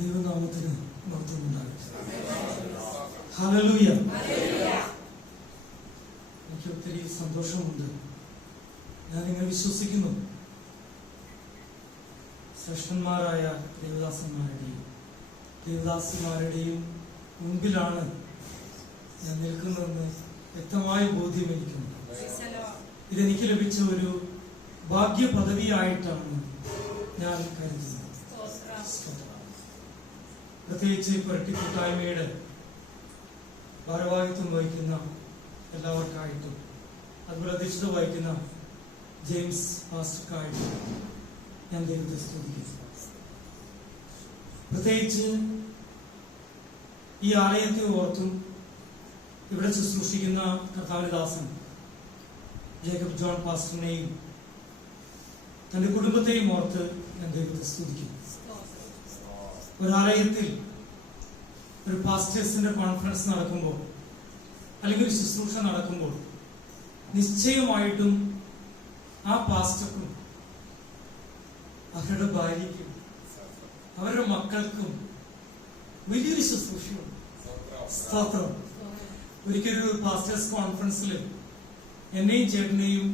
ദൈവനാമത്തിന് മഹത്വമുണ്ടാകട്ടെ. ഹല്ലേലൂയ. എനിക്ക് ഒത്തിരി സന്തോഷമുണ്ട്. ഞാനിങ്ങനെ വിശ്വസിക്കുന്നു, ശ്രേഷ്ഠന്മാരായ ദേവദാസിമാരുടെയും മുൻപിലാണ് ഞാൻ നിൽക്കുന്നതെന്ന് വ്യക്തമായ ബോധ്യം എനിക്കുണ്ട്. ഇതെനിക്ക് ലഭിച്ച ഒരു ഭാഗ്യ പദവിയായിട്ടാണ് ഞാൻ കരുതുന്നത്. പ്രത്യേകിച്ച് പുരട്ടി കൂട്ടായ്മയുടെ ഭാരവാഹിത്വം വഹിക്കുന്ന എല്ലാവർക്കായിട്ടും, അതുപോലെ അധ്യക്ഷത വഹിക്കുന്ന ജെയിംസ് പാസ്റ്റർക്കായിട്ടും ഞാൻ ദൈവത്തെ സ്തുതിക്കുന്നു. പ്രത്യേകിച്ച് ഈ ആലയത്തെ ഓർത്തും ഇവിടെ ശുശ്രൂഷിക്കുന്ന കർത്താവിന്റെ ദാസൻ ജേക്കബ് ജോൺ പാസ്റ്ററിനെയും തന്റെ കുടുംബത്തെയും ഓർത്ത് ഞാൻ ദൈവത്തെ സ്തുതിക്കുന്നു. ഒരാലയത്തിൽ ഒരു പാസ്റ്റേഴ്സിന്റെ കോൺഫറൻസ് നടക്കുമ്പോൾ, അല്ലെങ്കിൽ ഒരു ശുശ്രൂഷ നടക്കുമ്പോൾ, നിശ്ചയമായിട്ടും ആ പാസ്റ്റർക്കും അവരുടെ ഭാര്യയ്ക്കും അവരുടെ മക്കൾക്കും വലിയൊരു ശുശ്രൂഷയുണ്ട്. സ്തോത്രം. ഒരിക്കലൊരു പാസ്റ്റേഴ്സ് കോൺഫറൻസിൽ എന്നെയും ചേട്ടനെയും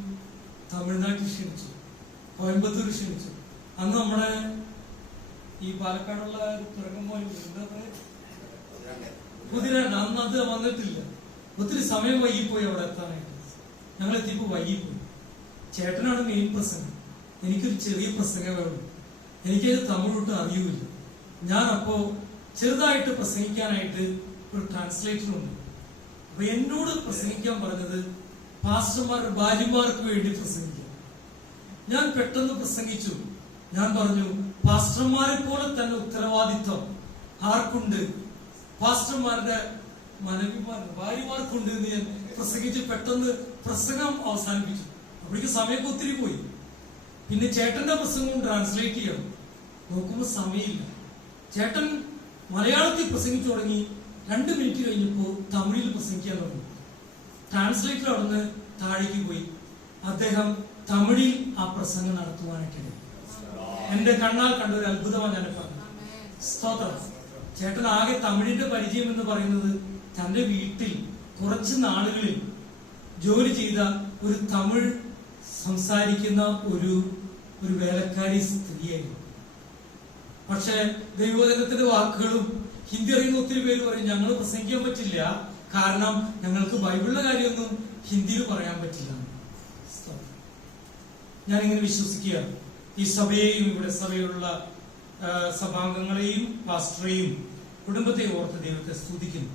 തമിഴ്നാട്ടിൽ ക്ഷണിച്ചു, കോയമ്പത്തൂർ ക്ഷണിച്ചു. അന്ന് നമ്മുടെ ഈ പാലക്കാടുള്ള തുറക്കം പോലെ കുതിരാണ്. അന്ന് അത് വന്നിട്ടില്ല. ഒത്തിരി സമയം വൈകിപ്പോയി അവിടെ എത്താനായിട്ട്. ഞങ്ങൾ എത്തിയപ്പോൾ വൈകിപ്പോയി. ചേട്ടനാണ് മെയിൻ പ്രസംഗം, എനിക്കൊരു ചെറിയ പ്രസംഗമേ ഉള്ളൂ. എനിക്കത് തമിഴോട്ട് അറിയൂല. ഞാൻ അപ്പോ ചെറുതായിട്ട് പ്രസംഗിക്കാനായിട്ട് ഒരു ട്രാൻസ്ലേറ്ററുണ്ട്. അപ്പൊ എന്നോട് പ്രസംഗിക്കാൻ പറഞ്ഞത് പാസ്റ്റർമാരുടെ ഭാര്യമാർക്ക് വേണ്ടി പ്രസംഗിക്കാം. ഞാൻ പെട്ടെന്ന് പ്രസംഗിച്ചു. ഞാൻ പറഞ്ഞു, പാസ്റ്റർമാരെ പോലെ തന്നെ ഉത്തരവാദിത്വം ആർക്കുണ്ട്? പാസ്റ്റർമാരുടെ ഭാര്യമാർക്കുണ്ട് എന്ന് ഞാൻ പ്രസംഗിച്ച് പെട്ടെന്ന് പ്രസംഗം അവസാനിപ്പിച്ചു. അപ്പോഴേക്ക് സമയമൊക്കെ ഒത്തിരി പോയി. പിന്നെ ചേട്ടന്റെ പ്രസംഗവും ട്രാൻസ്ലേറ്റ് ചെയ്യണം. നോക്കുമ്പോൾ സമയമില്ല. ചേട്ടൻ മലയാളത്തിൽ പ്രസംഗിച്ചു തുടങ്ങി. 2 മിനിറ്റ് കഴിഞ്ഞപ്പോൾ തമിഴിൽ പ്രസംഗിക്കാൻ തുടങ്ങി. ട്രാൻസ്ലേറ്റർ അവിടുന്ന് താഴേക്ക് പോയി. അദ്ദേഹം തമിഴിൽ ആ പ്രസംഗം നടത്തുവാനായിട്ട് എന്റെ കണ്ണാൽ കണ്ട ഒരു അത്ഭുതമാണ് ഞാൻ പറഞ്ഞത്. സ്തോത്രം. ചേട്ടൻ ആകെ തമിഴിന്റെ പരിചയം എന്ന് പറയുന്നത് തന്റെ വീട്ടിൽ കുറച്ച് നാളുകളിൽ ജോലി ചെയ്ത ഒരു തമിഴ് സംസാരിക്കുന്ന ഒരു വേലക്കാരി സ്ത്രീയായിരുന്നു. പക്ഷെ ദൈവവചനത്തിന്റെ വാക്കുകളും ഹിന്ദി അറിയുന്ന ഒത്തിരി പേര് പറയും, ഞങ്ങൾ പ്രസംഗിക്കാൻ പറ്റില്ല, കാരണം ഞങ്ങൾക്ക് ബൈബിളിലെ കാര്യമൊന്നും ഹിന്ദിയിൽ പറയാൻ പറ്റില്ല. ഞാനിങ്ങനെ വിശ്വസിക്കുക, ഈ സഭയെയും ഇവിടെ സഭയിലുള്ള സഭാംഗങ്ങളെയും പാസ്റ്ററെയും കുടുംബത്തെയും ഓർത്ത് ദൈവത്തെ സ്തുതിക്കുന്നു.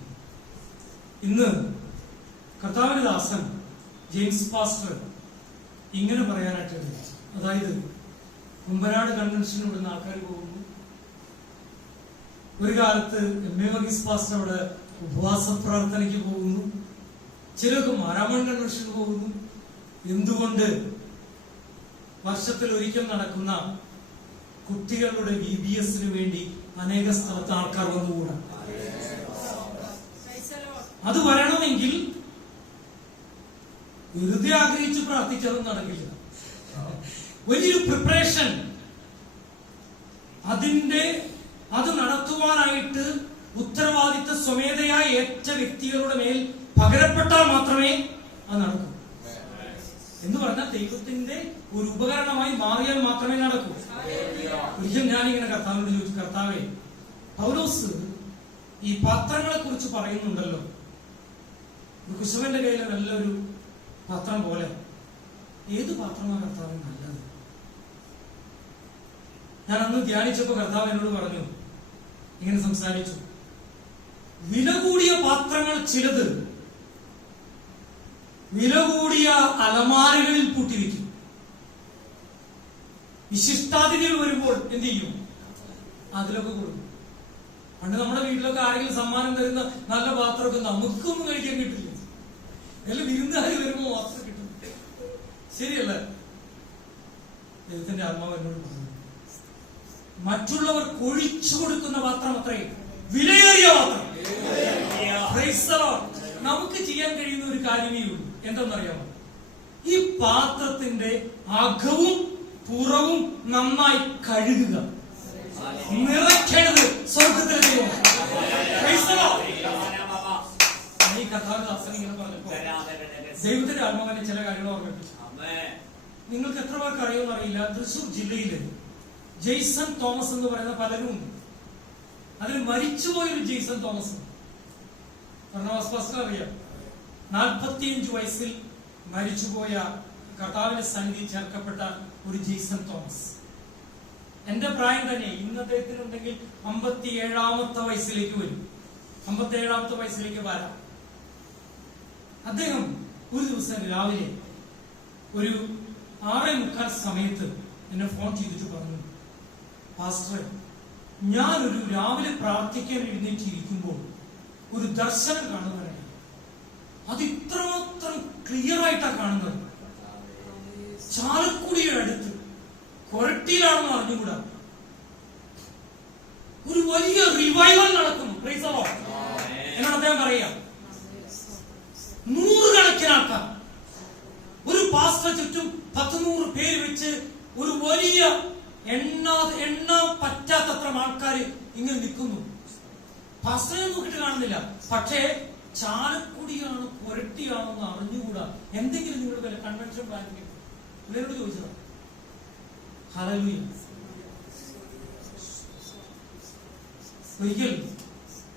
ഇന്ന് കർത്താവിന്റെ ദാസൻ ജെയിംസ് പാസ്റ്റർ ഇങ്ങനെ പറയാനായിട്ട്, അതായത് കുമ്പനാട് കൺവെൻഷന് ഇവിടുന്ന് ആൾക്കാർ പോകുന്നു. ഒരു കാലത്ത് എം.എ. വർഗീസ് പാസ്റ്റർ അവിടെ ഉപവാസ പ്രാർത്ഥനയ്ക്ക് പോകുന്നു. ചിലർക്ക് മാരാമൺ കൺവെൻഷന് പോകുന്നു. എന്തുകൊണ്ട്? വർഷത്തിൽ ഒരിക്കൽ നടക്കുന്ന കുട്ടികളുടെ VBSന് വേണ്ടി അനേക സ്ഥലത്ത് ആൾക്കാർ വന്നുകൂടാ. അത് വരണമെങ്കിൽ വെറുതെ ആഗ്രഹിച്ച് പ്രാർത്ഥിച്ചതും നടക്കില്ല. വലിയൊരു പ്രിപ്പറേഷൻ, അത് നടത്തുവാനായിട്ട് ഉത്തരവാദിത്വ സ്വമേധയായി ഏറ്റ വ്യക്തികളുടെ മേൽ പകരപ്പെട്ടാൽ മാത്രമേ അത് നടക്കൂ. എന്ന് പറഞ്ഞാൽ ദൈവത്തിന്റെ ഒരു ഉപകരണമായി മാറിയാൽ മാത്രമേ നടക്കൂ. ഒരിക്കലും ഞാനിങ്ങനെ കർത്താവിനോട് ചോദിച്ചു, കർത്താവേ, പൗലോസ് ഈ പാത്രങ്ങളെ കുറിച്ച് പറയുന്നുണ്ടല്ലോ, കുശവന്റെ കയ്യിലെ നല്ലൊരു പാത്രം പോലെ, ഏത് പാത്രമാണ് കർത്താവ് നല്ലത്? ഞാൻ അന്ന് ധ്യാനിച്ചപ്പോ കർത്താവ് എന്നോട് പറഞ്ഞു, ഇങ്ങനെ സംസാരിച്ചു, വില കൂടിയ പാത്രങ്ങൾ ചിലത് വില കൂടിയ അലമാരകളിൽ പൂട്ടിവെക്കും. വിശിഷ്ടാതിഥികൾ വരുമ്പോൾ എന്ത് ചെയ്യും? അതിലൊക്കെ കൊടുക്കും. പണ്ട് നമ്മുടെ വീട്ടിലൊക്കെ ആരെങ്കിലും സമ്മാനം തരുന്ന നല്ല പാത്രമൊക്കെ നമുക്കൊന്നും കഴിക്കാൻ കിട്ടില്ല. എല്ലാം വിരുന്നുകാർ വരുമ്പോ മാത്രം കിട്ടും. ശരിയല്ല? ദൈവത്തിന്റെ ആത്മാവ് എന്നോട് പറഞ്ഞു, മറ്റുള്ളവർ കൊഴിച്ചു കൊടുക്കുന്ന പാത്രം അത്രയും വിലയേറിയ പാത്രം. നമുക്ക് ചെയ്യാൻ കഴിയുന്ന ഒരു കാര്യമേ ഉള്ളൂ. എന്തെന്നറിയാമോ? ഈ പാത്രത്തിന്റെ അകവും പുറവും നന്നായി കഴുകുക. നിറയ്ക്കരുത്. ദൈവത്തിന്റെ ആത്മാവിനെ ചില കാര്യങ്ങൾ ഓർമ്മിപ്പിച്ചു. നിങ്ങൾക്ക് എത്ര പേർക്ക് അറിയുമെന്ന് അറിയില്ല, തൃശൂർ ജില്ലയില് ജെയ്സൺ തോമസ് എന്ന് പറയുന്ന പലരും ഉണ്ട്. അതിൽ മരിച്ചുപോയൊരു ജെയ്സൺ തോമസ് അറിയാം. 45 വയസ്സിൽ മരിച്ചുപോയ കർത്താവിന്റെ സന്നിധി ചേർക്കപ്പെട്ട ഒരു ജെയ്സൺ തോമസ്. എന്റെ പ്രായം തന്നെ. ഇന്ന് അദ്ദേഹത്തിനുണ്ടെങ്കിൽ 57ാമത്തെ വയസ്സിലേക്ക് വരും. 57ാമത്തെ വയസ്സിലേക്ക് വരാം. അദ്ദേഹം ഒരു ദിവസം രാവിലെ ഒരു 6:45 സമയത്ത് എന്നെ ഫോൺ ചെയ്തിട്ട് പറഞ്ഞു, പാസ്റ്റർ, ഞാനൊരു രാവിലെ പ്രാർത്ഥിക്കാൻ എഴുന്നേറ്റിരിക്കുമ്പോൾ ഒരു ദർശനം കാണുന്നവരാണ്. അത് ഇത്രമാത്രം ക്ലിയർ ആയിട്ടാണ് കാണുന്നത്. ചാലക്കുടിയുടെ അടുത്ത് കൊരട്ടിയിലാണെന്ന് അറിഞ്ഞുകൂടാ, ഒരു വലിയ റിവൈവൽ നടക്കുന്നു. എന്നാണ് അദ്ദേഹം പറയാ. 100 കണക്കിന് ആൾക്കാർ, ഒരു പാസ്റ്റർ ചുറ്റും 10-100 പേര് വെച്ച് ഒരു വലിയ എണ്ണാൻ പറ്റാത്തത്ര ആൾക്കാർ ഇങ്ങനെ നിൽക്കുന്നു. പാസ്റ്ററെ നോക്കിയിട്ട് കാണുന്നില്ല. പക്ഷേ ചാലക്കുടിയാണ് കൊരട്ടിയാണെന്ന് അറിഞ്ഞുകൂടാ. എന്തെങ്കിലും നിങ്ങളുടെ കൺവെൻഷൻ പ്ലാനിങ് ഇവരോട് ചോദിച്ചതാ. ഹല്ലേലൂയ. ഒരിക്കൽ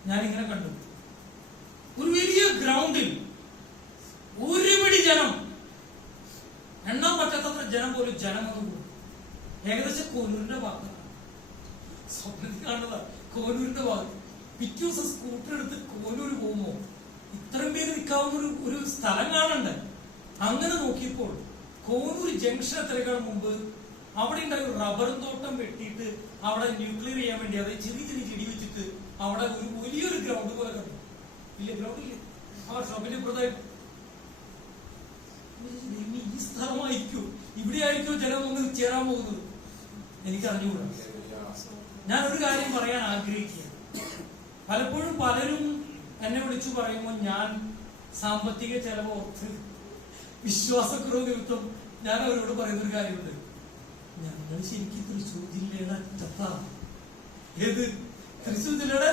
ഞാനിങ്ങനെ കണ്ടു, ഒരു വലിയ ഗ്രൗണ്ടിൽ ഒരുപടി ജനം, എണ്ണാൻ പറ്റാത്തത്ര ജനം പോലും ജനം വന്നു പോകും. ഏകദേശം കോനൂരിന്റെ ഭാഗത്താണ്. സ്വപ്നത്തിൽ കാണുന്നതാ കോനൂരിന്റെ ഭാഗത്ത്. പിറ്റേ ദിവസം സ്കൂട്ടർ എടുത്ത് കോനൂര് പോകുമ്പോ ഇത്രയും പേര് നിൽക്കാവുന്ന ഒരു സ്ഥലം കാണണ്ടേ. അങ്ങനെ നോക്കിയപ്പോൾ കോനൂർ ജംഗ്ഷൻ എത്രയേക്കാൾ മുമ്പ് അവിടെ ഉണ്ടായ ഒരു റബ്ബർ തോട്ടം വെട്ടിയിട്ട് അവിടെ ന്യൂക്ലിയർ ചെയ്യാൻ വേണ്ടി അത് ചെറിയ ചെറിയ ചെടി വെച്ചിട്ട് അവിടെ ഒരു വലിയൊരു ഗ്രൗണ്ട് പോലെ കണ്ടു. ഇല്ല, ഗ്രൗണ്ടില്ലേ, ആ ഷോപ്പിന്റെ ഇപ്പുറത്തായിട്ട്. ഈ സ്ഥലമായിരിക്കും, ഇവിടെ ആയിരിക്കും ജനം ഒന്ന് ചേരാൻ പോകുന്നത്. എനിക്ക് അറിഞ്ഞുകൂടാ. ഞാനൊരു കാര്യം പറയാൻ ആഗ്രഹിക്കുക. പലപ്പോഴും പലരും എന്നെ വിളിച്ചു പറയുമ്പോൾ ഞാൻ സാമ്പത്തിക ചെലവ് ഓർത്ത് വിശ്വാസക്കുറവ് നിമിത്തം ഞാൻ അവരോട് പറയുന്നൊരു കാര്യമുണ്ട്. ഞങ്ങൾ ശരിക്കും തൃശ്ശൂർ ജില്ലയുടെ അറ്റത്താ. ഏത്? തൃശ്ശൂർ ജില്ലയുടെ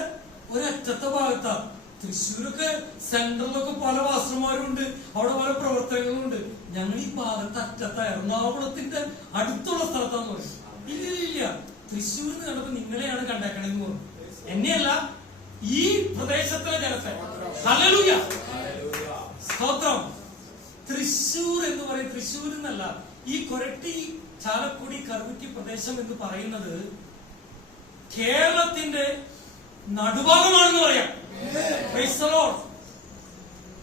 ഒരറ്റത്തെ ഭാഗത്താ. തൃശ്ശൂരൊക്കെ സെന്ററിലൊക്കെ പല വാസ്ത്രന്മാരുണ്ട്, അവിടെ പല പ്രവർത്തനങ്ങളുണ്ട്. ഞങ്ങൾ ഈ ഭാഗത്ത് അറ്റത്ത എറണാകുളത്തിന്റെ അടുത്തുള്ള സ്ഥലത്താന്ന് പറയും. ഇല്ല, തൃശ്ശൂരിൽ നിന്ന് കണ്ടപ്പോ നിങ്ങളെയാണ് കണ്ടേക്കണെന്ന് പറഞ്ഞു. എന്നെയല്ല, ഈ പ്രദേശത്തിലെ ജനത്തെ. ഹല്ലേലൂയ, സ്തോത്രം. തൃശ്ശൂർ എന്ന് പറയും. തൃശ്ശൂരിൽ നിന്നല്ല, ഈ കൊരട്ടി, ചാലക്കുടി, കറുകുറ്റി പ്രദേശം എന്ന് പറയുന്നത് കേരളത്തിന്റെ നടുഭാഗമാണെന്ന് പറയാം.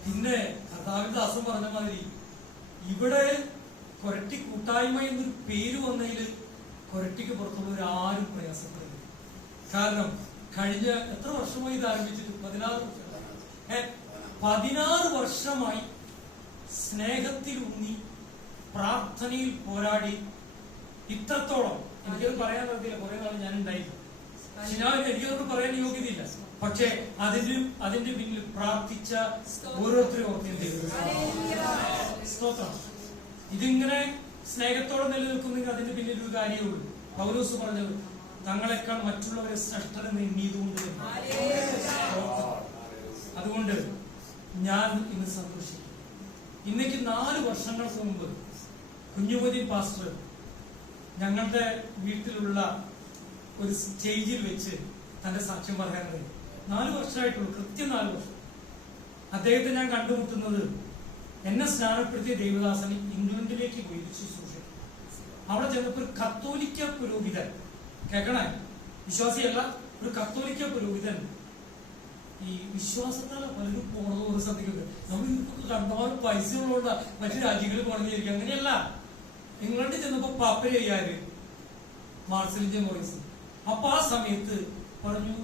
പിന്നെ കർത്താവിന്റെ ദാസൻ പറഞ്ഞ മാതിരി ഇവിടെ കൊരട്ടി കൂട്ടായ്മ എന്നൊരു പേര് വന്നതിൽ കൊരട്ടിക്ക് പുറത്തുള്ളവർ ആരും പ്രയാസപ്പെടുന്നു. കാരണം കഴിഞ്ഞ എത്ര വർഷമായി ഇത് ആരംഭിച്ചിട്ട്? 16 വർഷമായി സ്നേഹത്തിലൂന്നി പ്രാർത്ഥനയിൽ പോരാടി ഇത്രത്തോളം. എനിക്കത് പറയാൻ പറ്റില്ല, കുറെ നാൾ ഞാൻ ഉണ്ടായില്ല. എനിക്കതൊന്നും പറയാൻ യോഗ്യതയില്ല. പക്ഷെ അതിന്റെ പിന്നിൽ പ്രാർത്ഥിച്ച ഓരോരുത്തരും ഓർത്തിട്ടുണ്ട്. സ്തോത്രം. ഇതിങ്ങനെ സ്നേഹത്തോടെ നിലനിൽക്കുന്നെങ്കിൽ അതിന്റെ പിന്നിൽ ഒരു കാര്യമുള്ളൂ. പൗലോസ് പറഞ്ഞത്, തങ്ങളെക്കാൾ മറ്റുള്ളവരെ ശ്രേഷ്ഠരെന്ന് എണ്ണിയതുകൊണ്ട്. അതുകൊണ്ട് ഞാൻ ഇന്ന് സന്തോഷിക്കും. ഇന്നേക്ക് 4 വർഷങ്ങൾക്ക് മുമ്പ് കുഞ്ഞുമതി പാസ്റ്റർ ഞങ്ങളുടെ വീട്ടിലുള്ള ഒരു സ്റ്റേജിൽ വെച്ച് തന്റെ സാക്ഷ്യം പറയാറുണ്ട്. 4 വർഷമായിട്ടുള്ളൂ, കൃത്യം 4 വർഷം. അദ്ദേഹത്തെ ഞാൻ കണ്ടുമുട്ടുന്നത് എന്നെ സ്നാനപ്പെടുത്തിയ ദേവദാസൻ ഇംഗ്ലണ്ടിലേക്ക് പോയി ശുശ്രൂഷിക്കും. അവിടെ ചെന്നപ്പോൾ ഒരു കത്തോലിക്ക പുരോഹിതൻ, കേൾക്കണേ, വിശ്വാസിയല്ല, ഒരു കത്തോലിക്ക പുരോഹിതൻ, ഈ വിശ്വാസത്താൽ പലരും പോണത് ഒരു സന്ധിക്കുന്നത്. നമ്മൾ ഇതൊക്കെ കണ്ടാലും പൈസ ഉള്ളതുകൊണ്ടാ മറ്റു രാജ്യങ്ങളിൽ പോകണമെന്നിരിക്കും. അങ്ങനെയല്ല. ഇംഗ്ലണ്ടിൽ ചെന്നപ്പോ പാപ്പരയ്യാര് മാർസലിന്റെ മോറിസ്. അപ്പൊ ആ സമയത്ത് പറഞ്ഞു,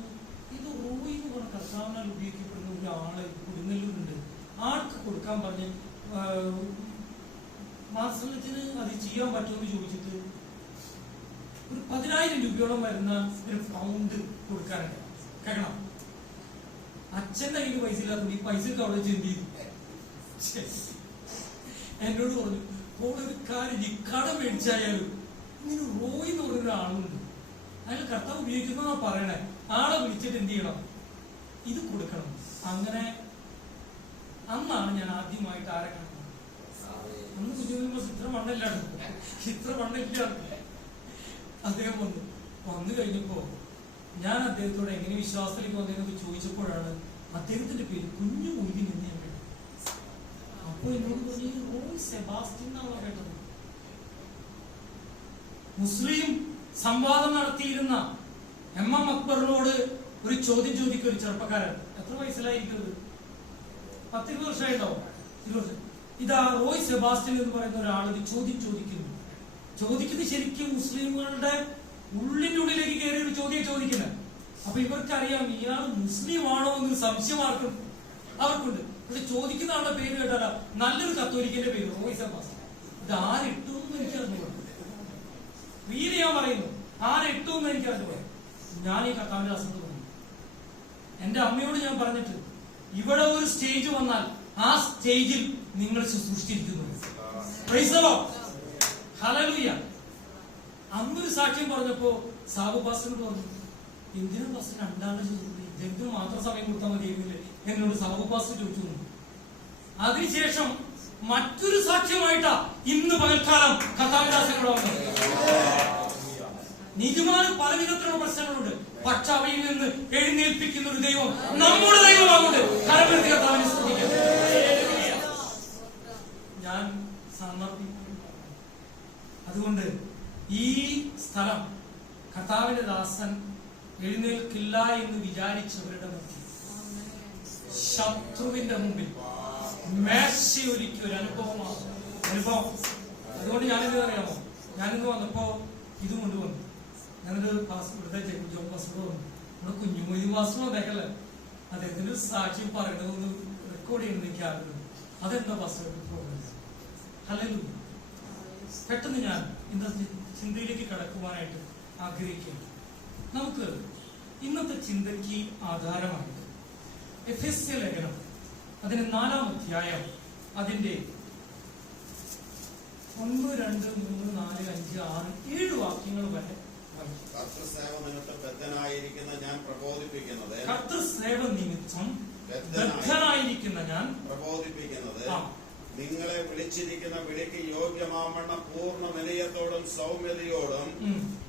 ഇത് റോയി എന്ന് പറഞ്ഞ കർത്താവിനാൽ ഉപയോഗിക്കപ്പെടുന്ന ഒരാള് കൊടുങ്ങല്ലൂരുണ്ട്, ആൾക്ക് കൊടുക്കാൻ പറഞ്ഞ് മാർസലിന് അത് ചെയ്യാൻ പറ്റുമെന്ന് ചോദിച്ചിട്ട് ഒരു 10,000 രൂപയോളം വരുന്ന ഒരു ഫൗണ്ട് കൊടുക്കാനുണ്ട്. കേൾക്കണം, അച്ഛന്റെ കയ്യിൽ പൈസ ഇല്ലാത്ത ഈ പൈസക്ക് അവിടെ വെച്ച് എന്ത് ചെയ്തു? എന്നോട് പറഞ്ഞു, ഒരു കാര്യം കട മേടിച്ചായാലും ഇങ്ങനെ റോയി എന്ന് പറഞ്ഞൊരു ആളുണ്ട്, അയാൾ കർത്താവ് ഉപയോഗിക്കുന്ന പറയണേ, ആളെ വിളിച്ചിട്ട് എന്ത് ചെയ്യണം? ഇത് കൊടുക്കണം. അങ്ങനെ അന്നാണ് ഞാൻ ആദ്യമായിട്ട് ആരെ കാണുന്നത്? അന്ന് കുഞ്ഞുങ്ങൾ ഇത്ര മണ്ണില്ലാണ്, ഇത്ര മണ്ണില്ല. അദ്ദേഹം വന്നു കഴിഞ്ഞപ്പോ ഞാൻ അദ്ദേഹത്തോട് എങ്ങനെ വിശ്വാസത്തിലേക്ക് വന്നതെന്നൊക്കെ ചോദിച്ചപ്പോഴാണ് അദ്ദേഹത്തിന്റെ പേര് കുഞ്ഞു മൊയ്തീൻ എന്ന് ഞാൻ കേട്ടത്. അപ്പൊ എന്നോട് പറഞ്ഞു റോയ് സെബാസ്റ്റ്യൻ എന്നാണ് കേട്ടത്. മുസ്ലിം സംവാദം നടത്തിയിരുന്ന എം അക്ബറിനോട് ഒരു ചോദ്യം ചോദിക്കുക ഒരു ചെറുപ്പക്കാരൻ. എത്ര വയസ്സിലായിരിക്കുന്നത്? 10-20 വർഷമായിട്ടുണ്ടാവും. 20 വർഷം. ഇതാ റോയ് സെബാസ്റ്റ്യൻ എന്ന് പറയുന്ന ഒരാൾ ഇത് ചോദ്യം ചോദിക്കുന്നത് ശരിക്കും മുസ്ലിമുകളുടെ ഉള്ളിന്റെ ഉള്ളിലേക്ക് കയറി ഒരു ചോദ്യം ചോദിക്കുന്നത്. അപ്പൊ ഇവർക്കറിയാം ഇയാൾ മുസ്ലിം ആണോ എന്നൊരു സംശയം അവർക്കുണ്ട്. പക്ഷെ ചോദിക്കുന്ന ആളുടെ പേര് കേട്ടാല നല്ലൊരു കത്തോലിക്കന്റെ പേര് റോയ് സെബാസ്റ്റ്യൻ. ഇത് ആരിട്ടു എന്ന് എനിക്കറിഞ്ഞു. വീര് ഞാൻ പറയുന്നു, ആരിട്ടു എന്ന് എനിക്കറിഞ്ഞു. ഞാൻ ഈ കർത്താവിന്റെ അസുഖം പറഞ്ഞു. എന്റെ അമ്മയോട് ഞാൻ പറഞ്ഞിട്ട് ഇവിടെ ഒരു സ്റ്റേജ് വന്നാൽ ആ സ്റ്റേജിൽ നിങ്ങൾ ശുശ്രൂഷിച്ചിരിക്കുന്നു. ഹല്ലേലൂയ. അന്നൊരു സാക്ഷ്യം പറഞ്ഞപ്പോ സാബു പാസ്റ്റർ പറഞ്ഞു, എന്തിനാ പാസ്റ്റർ രണ്ടാളുടെ ശുശ്രൂഷ, ഇദ്ദേഹത്തിന് മാത്രം സമയം കൊടുത്താൽ മതിയെന്നില്ലേ എന്നോട് സാബു പാസ്റ്റർ ചോദിച്ചു. അതിനുശേഷം മറ്റൊരു സാക്ഷ്യമായിട്ടാ ഇന്ന് പകൽക്കാലം കർത്താവിന്റെ വന്നത്. നീതിമാന് പല വിധത്തിലുള്ള പ്രശ്നങ്ങളുണ്ട്, പക്ഷെ അവയിൽ നിന്ന് എഴുന്നേൽപ്പിക്കുന്ന ഒരു ദൈവം നമ്മുടെ ദൈവമാകൊണ്ട് കരമെടുത്ത് കർത്താവിനെ സ്തുതിക്കാം. ഞാൻ സമർപ്പിക്കുന്നു. അതുകൊണ്ട് ഈ സ്ഥലം കർത്താവിന്റെ ദാസൻ എഴുന്നേൽക്കില്ല എന്ന് വിചാരിച്ചവരുടെ മുന്നിൽ ശത്രുവിന്റെ മുമ്പിൽ മേശയൊരുക്കിയ ഒരു അനുഭവം. അതുകൊണ്ട് ഞാനിത് അറിയാമോ, ഞാനിന്ന് വന്നപ്പോ ഇതും കൊണ്ടുവന്നു. ഞാനൊരു ഇവിടുത്തെ ജോൺ പാസ്പോർട്ട് വന്നു. നമ്മുടെ കുഞ്ഞുമൊയ്തീൻ പാസ്റ്റർ അദ്ദേഹല്ലേ, അദ്ദേഹത്തിന്റെ ഒരു സാക്ഷ്യം പറയണതൊന്ന് റെക്കോർഡ് ചെയ്യുന്നത് എനിക്ക് ആഗ്രഹം. അതെന്താ പാസ്റ്റർ പ്രോഗ്രാം? ഹല്ലേലൂയ. പെട്ടെന്ന് ഞാൻ ഇന്നത്തെ ചിന്തയിലേക്ക് കടക്കുവാനായിട്ട് ആഗ്രഹിക്കുകയാണ്. നമുക്ക് ഇന്നത്തെ ചിന്തയ്ക്ക് ആധാരമായിട്ട് എഫെസ്യ ലേഖനം അതിന് 4-ാം അധ്യായം അതിന്റെ 1, 2, 3, 4, 5, 6, 7 വാക്യങ്ങൾ വരെ. കർത്തൃസേവ നിമിത്തം ബദ്ധനായിരിക്കുന്ന ഞാൻ പ്രബോധിപ്പിക്കുന്നത്, കർത്തൃസേവ നിമിത്തം ബദ്ധനായിരിക്കുന്ന ഞാൻ പ്രബോധിപ്പിക്കുന്നത്, നിങ്ങളെ വിളിച്ചിരിക്കുന്ന വിളിക്ക് യോഗ്യമാവണ്ണം പൂർണ്ണ വിനയത്തോടും സൗമ്യതയോടും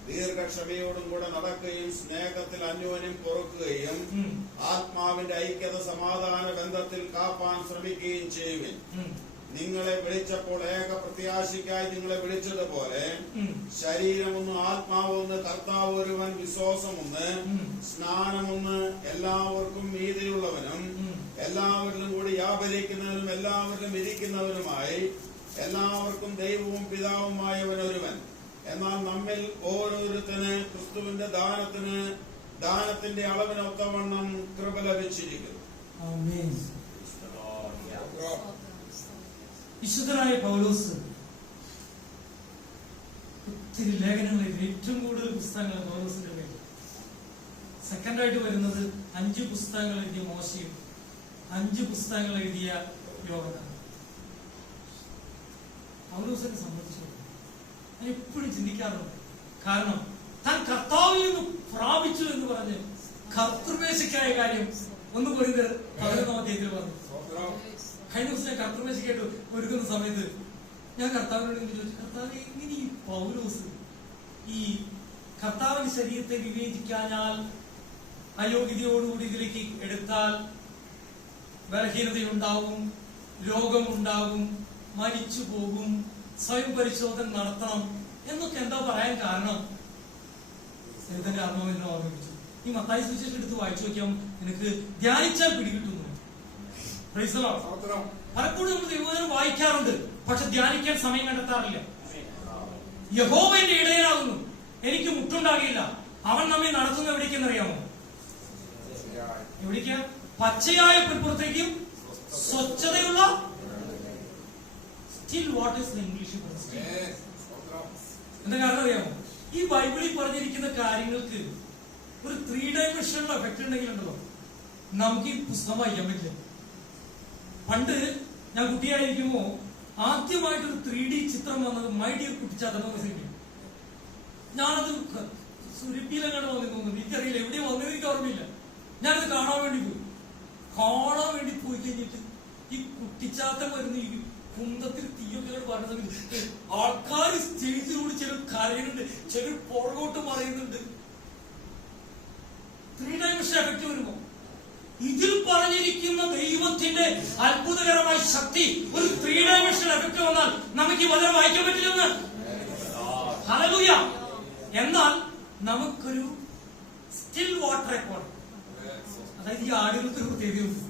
ദീർഘക്ഷമയോടും കൂടെ നടക്കുകയും സ്നേഹത്തിൽ അന്യോന്യം പൊറുക്കുകയും ആത്മാവിന്റെ ഐക്യത സമാധാന ബന്ധത്തിൽ കാപ്പാൻ ശ്രമിക്കുകയും ചെയ്യുവിൻ. നിങ്ങളെ വിളിച്ചപ്പോൾ ഏക പ്രത്യാശിക്കായി നിങ്ങളെ വിളിച്ചതുപോലെ ശരീരമൊന്ന്, ആത്മാവൊന്ന്, കർത്താവ് ഒരുവൻ, വിശ്വാസമൊന്ന്, സ്നാനമൊന്ന്, എല്ലാവർക്കും മീതിയുള്ളവനും എല്ലാവരിലും കൂടി വ്യാപരിക്കുന്നവനും എല്ലാവരിലും ഇരിക്കുന്നവനുമായി എല്ലാവർക്കും ദൈവവും പിതാവുമായവൻ ഒരുവൻ. എന്നാൽ നമ്മിൽ ഓരോരുത്തന് ക്രിസ്തുവിന്റെ ദാനത്തിന്റെ അളവിനൊത്തവണ്ണം കൃപ ലഭിച്ചിരിക്കുന്നു. വിശുദ്ധനായ പൗലോസ് ഒത്തിരി ലേഖനങ്ങൾ എഴുതി. ഏറ്റവും കൂടുതൽ പുസ്തകങ്ങൾ പൗലോസിന്റെ പേര്. സെക്കൻഡായിട്ട് വരുന്നത് 5 പുസ്തകങ്ങൾ എഴുതിയ മോശയും 5 പുസ്തകങ്ങൾ എഴുതിയ യോഹന്നാനും. പൗലോസിനെ സംബന്ധിച്ചു ഞാൻ എപ്പോഴും ചിന്തിക്കാറുണ്ട്. കാരണം താൻ കർത്താവിൽ നിന്ന് പ്രാപിച്ചു എന്ന് പറഞ്ഞ് കർത്തൃമേശയ്ക്കായ കാര്യം 1 കൊരിന്ത്യർ 11-ാം അധ്യായത്തിൽ പറഞ്ഞു. കഴിഞ്ഞ ദിവസം ഞാൻ കർത്തൃമേശയ്ക്കായിട്ട് ഒരുക്കുന്ന സമയത്ത് ഞാൻ കർത്താവിനോട് ചോദിച്ചു, കർത്താവ് എങ്ങനെ ഈ പൗലോസ് ഈ കർത്താവിന്റെ ശരീരത്തെ വിവേചിക്കാഞ്ഞാൽ, അയോഗ്യതയോടുകൂടി ഇതിലേക്ക് എടുത്താൽ ബലഹീനതയുണ്ടാവും, രോഗമുണ്ടാകും, മരിച്ചു പോകും, സ്വയം പരിശോധന നടത്തണം എന്നൊക്കെ എന്താ പറയാൻ കാരണം? ദൈവത്തിന്റെ ആത്മാവ് എന്നെ ഓർമ്മിപ്പിച്ചു. ഈ മത്തായി സുവിശേഷം എടുത്ത് വായിച്ചു നോക്കിയാൽ നിനക്ക് ധ്യാനിച്ചാൽ പിടികിട്ടുന്നു. പലപ്പോഴും നമ്മൾ ദൈവവചനം വായിക്കാറുണ്ട്, പക്ഷെ ധ്യാനിക്കാൻ സമയം കണ്ടെത്താറില്ല. യഹോവ എന്റെ ഇടയനാകുന്നു, എനിക്ക് മുട്ടുണ്ടാകില്ല. അവൻ നമ്മെ നടത്തുന്ന എവിടേക്കെന്നറിയാമോ? എവിടേക്കാ? പച്ചയായ പുൽപ്പുറത്തേക്കും സ്വച്ഛതയുള്ള സ്റ്റിൽ വാട്ടേഴ്സ് ഇംഗ്ലീഷ്. എന്താ കാരണം അറിയാമോ? ഈ ബൈബിളിൽ പറഞ്ഞിരിക്കുന്ന കാര്യങ്ങൾക്ക് ഒരു 3 ഡൈമെൻഷണൽ എഫക്ട് ഉണ്ടെങ്കിലുണ്ടല്ലോ നമുക്ക് ഈ പുസ്തകം വായിക്കാൻ പറ്റില്ല. പണ്ട് ഞാൻ കുട്ടിയായിരിക്കുമ്പോ ആദ്യമായിട്ടൊരു 3D ചിത്രം വന്നത് മൈ ഡിയർ കുട്ടിച്ചാത്തന്റെ സിനിമ. ഞാനത് സുരഭിയിലെങ്ങാണ്ട് വന്നു തോന്നുന്നു, എനിക്കറിയില്ല എവിടെ വന്നത്, എനിക്ക് ഓർമ്മയില്ല. ഞാനത് കാണാൻ വേണ്ടി പോയി കഴിഞ്ഞിട്ട് ഈ കുട്ടിച്ചാത്തൻ വരുന്ന ഈ കുന്തത്തിൽ തീയൊക്കെ പറഞ്ഞത് ആൾക്കാർ സ്റ്റേജിലൂടെ ചിലർ കരയുന്നുണ്ട്, ചിലർ പുറകോട്ട് പറയുന്നുണ്ട്. 3 ഡൈമെൻഷൻ എഫക്ട് വരുമ്പോ ഇതിൽ പറഞ്ഞിരിക്കുന്ന ദൈവത്തിന്റെ അത്ഭുതകരമായ ശക്തി ഒരു 3 ഡൈമെൻഷൻ എഫക്ട് വന്നാൽ നമുക്ക് ഈ വചനം വായിക്കാൻ പറ്റില്ലെന്ന്. ഹല്ലേലൂയ. എന്നാൽ നമുക്കൊരു സ്റ്റിൽ വാട്ടർ റെക്കോർഡ്, അതായത് ഈ ആടുകൾക്ക് ഒരു പ്രത്യേകതയുണ്ട്.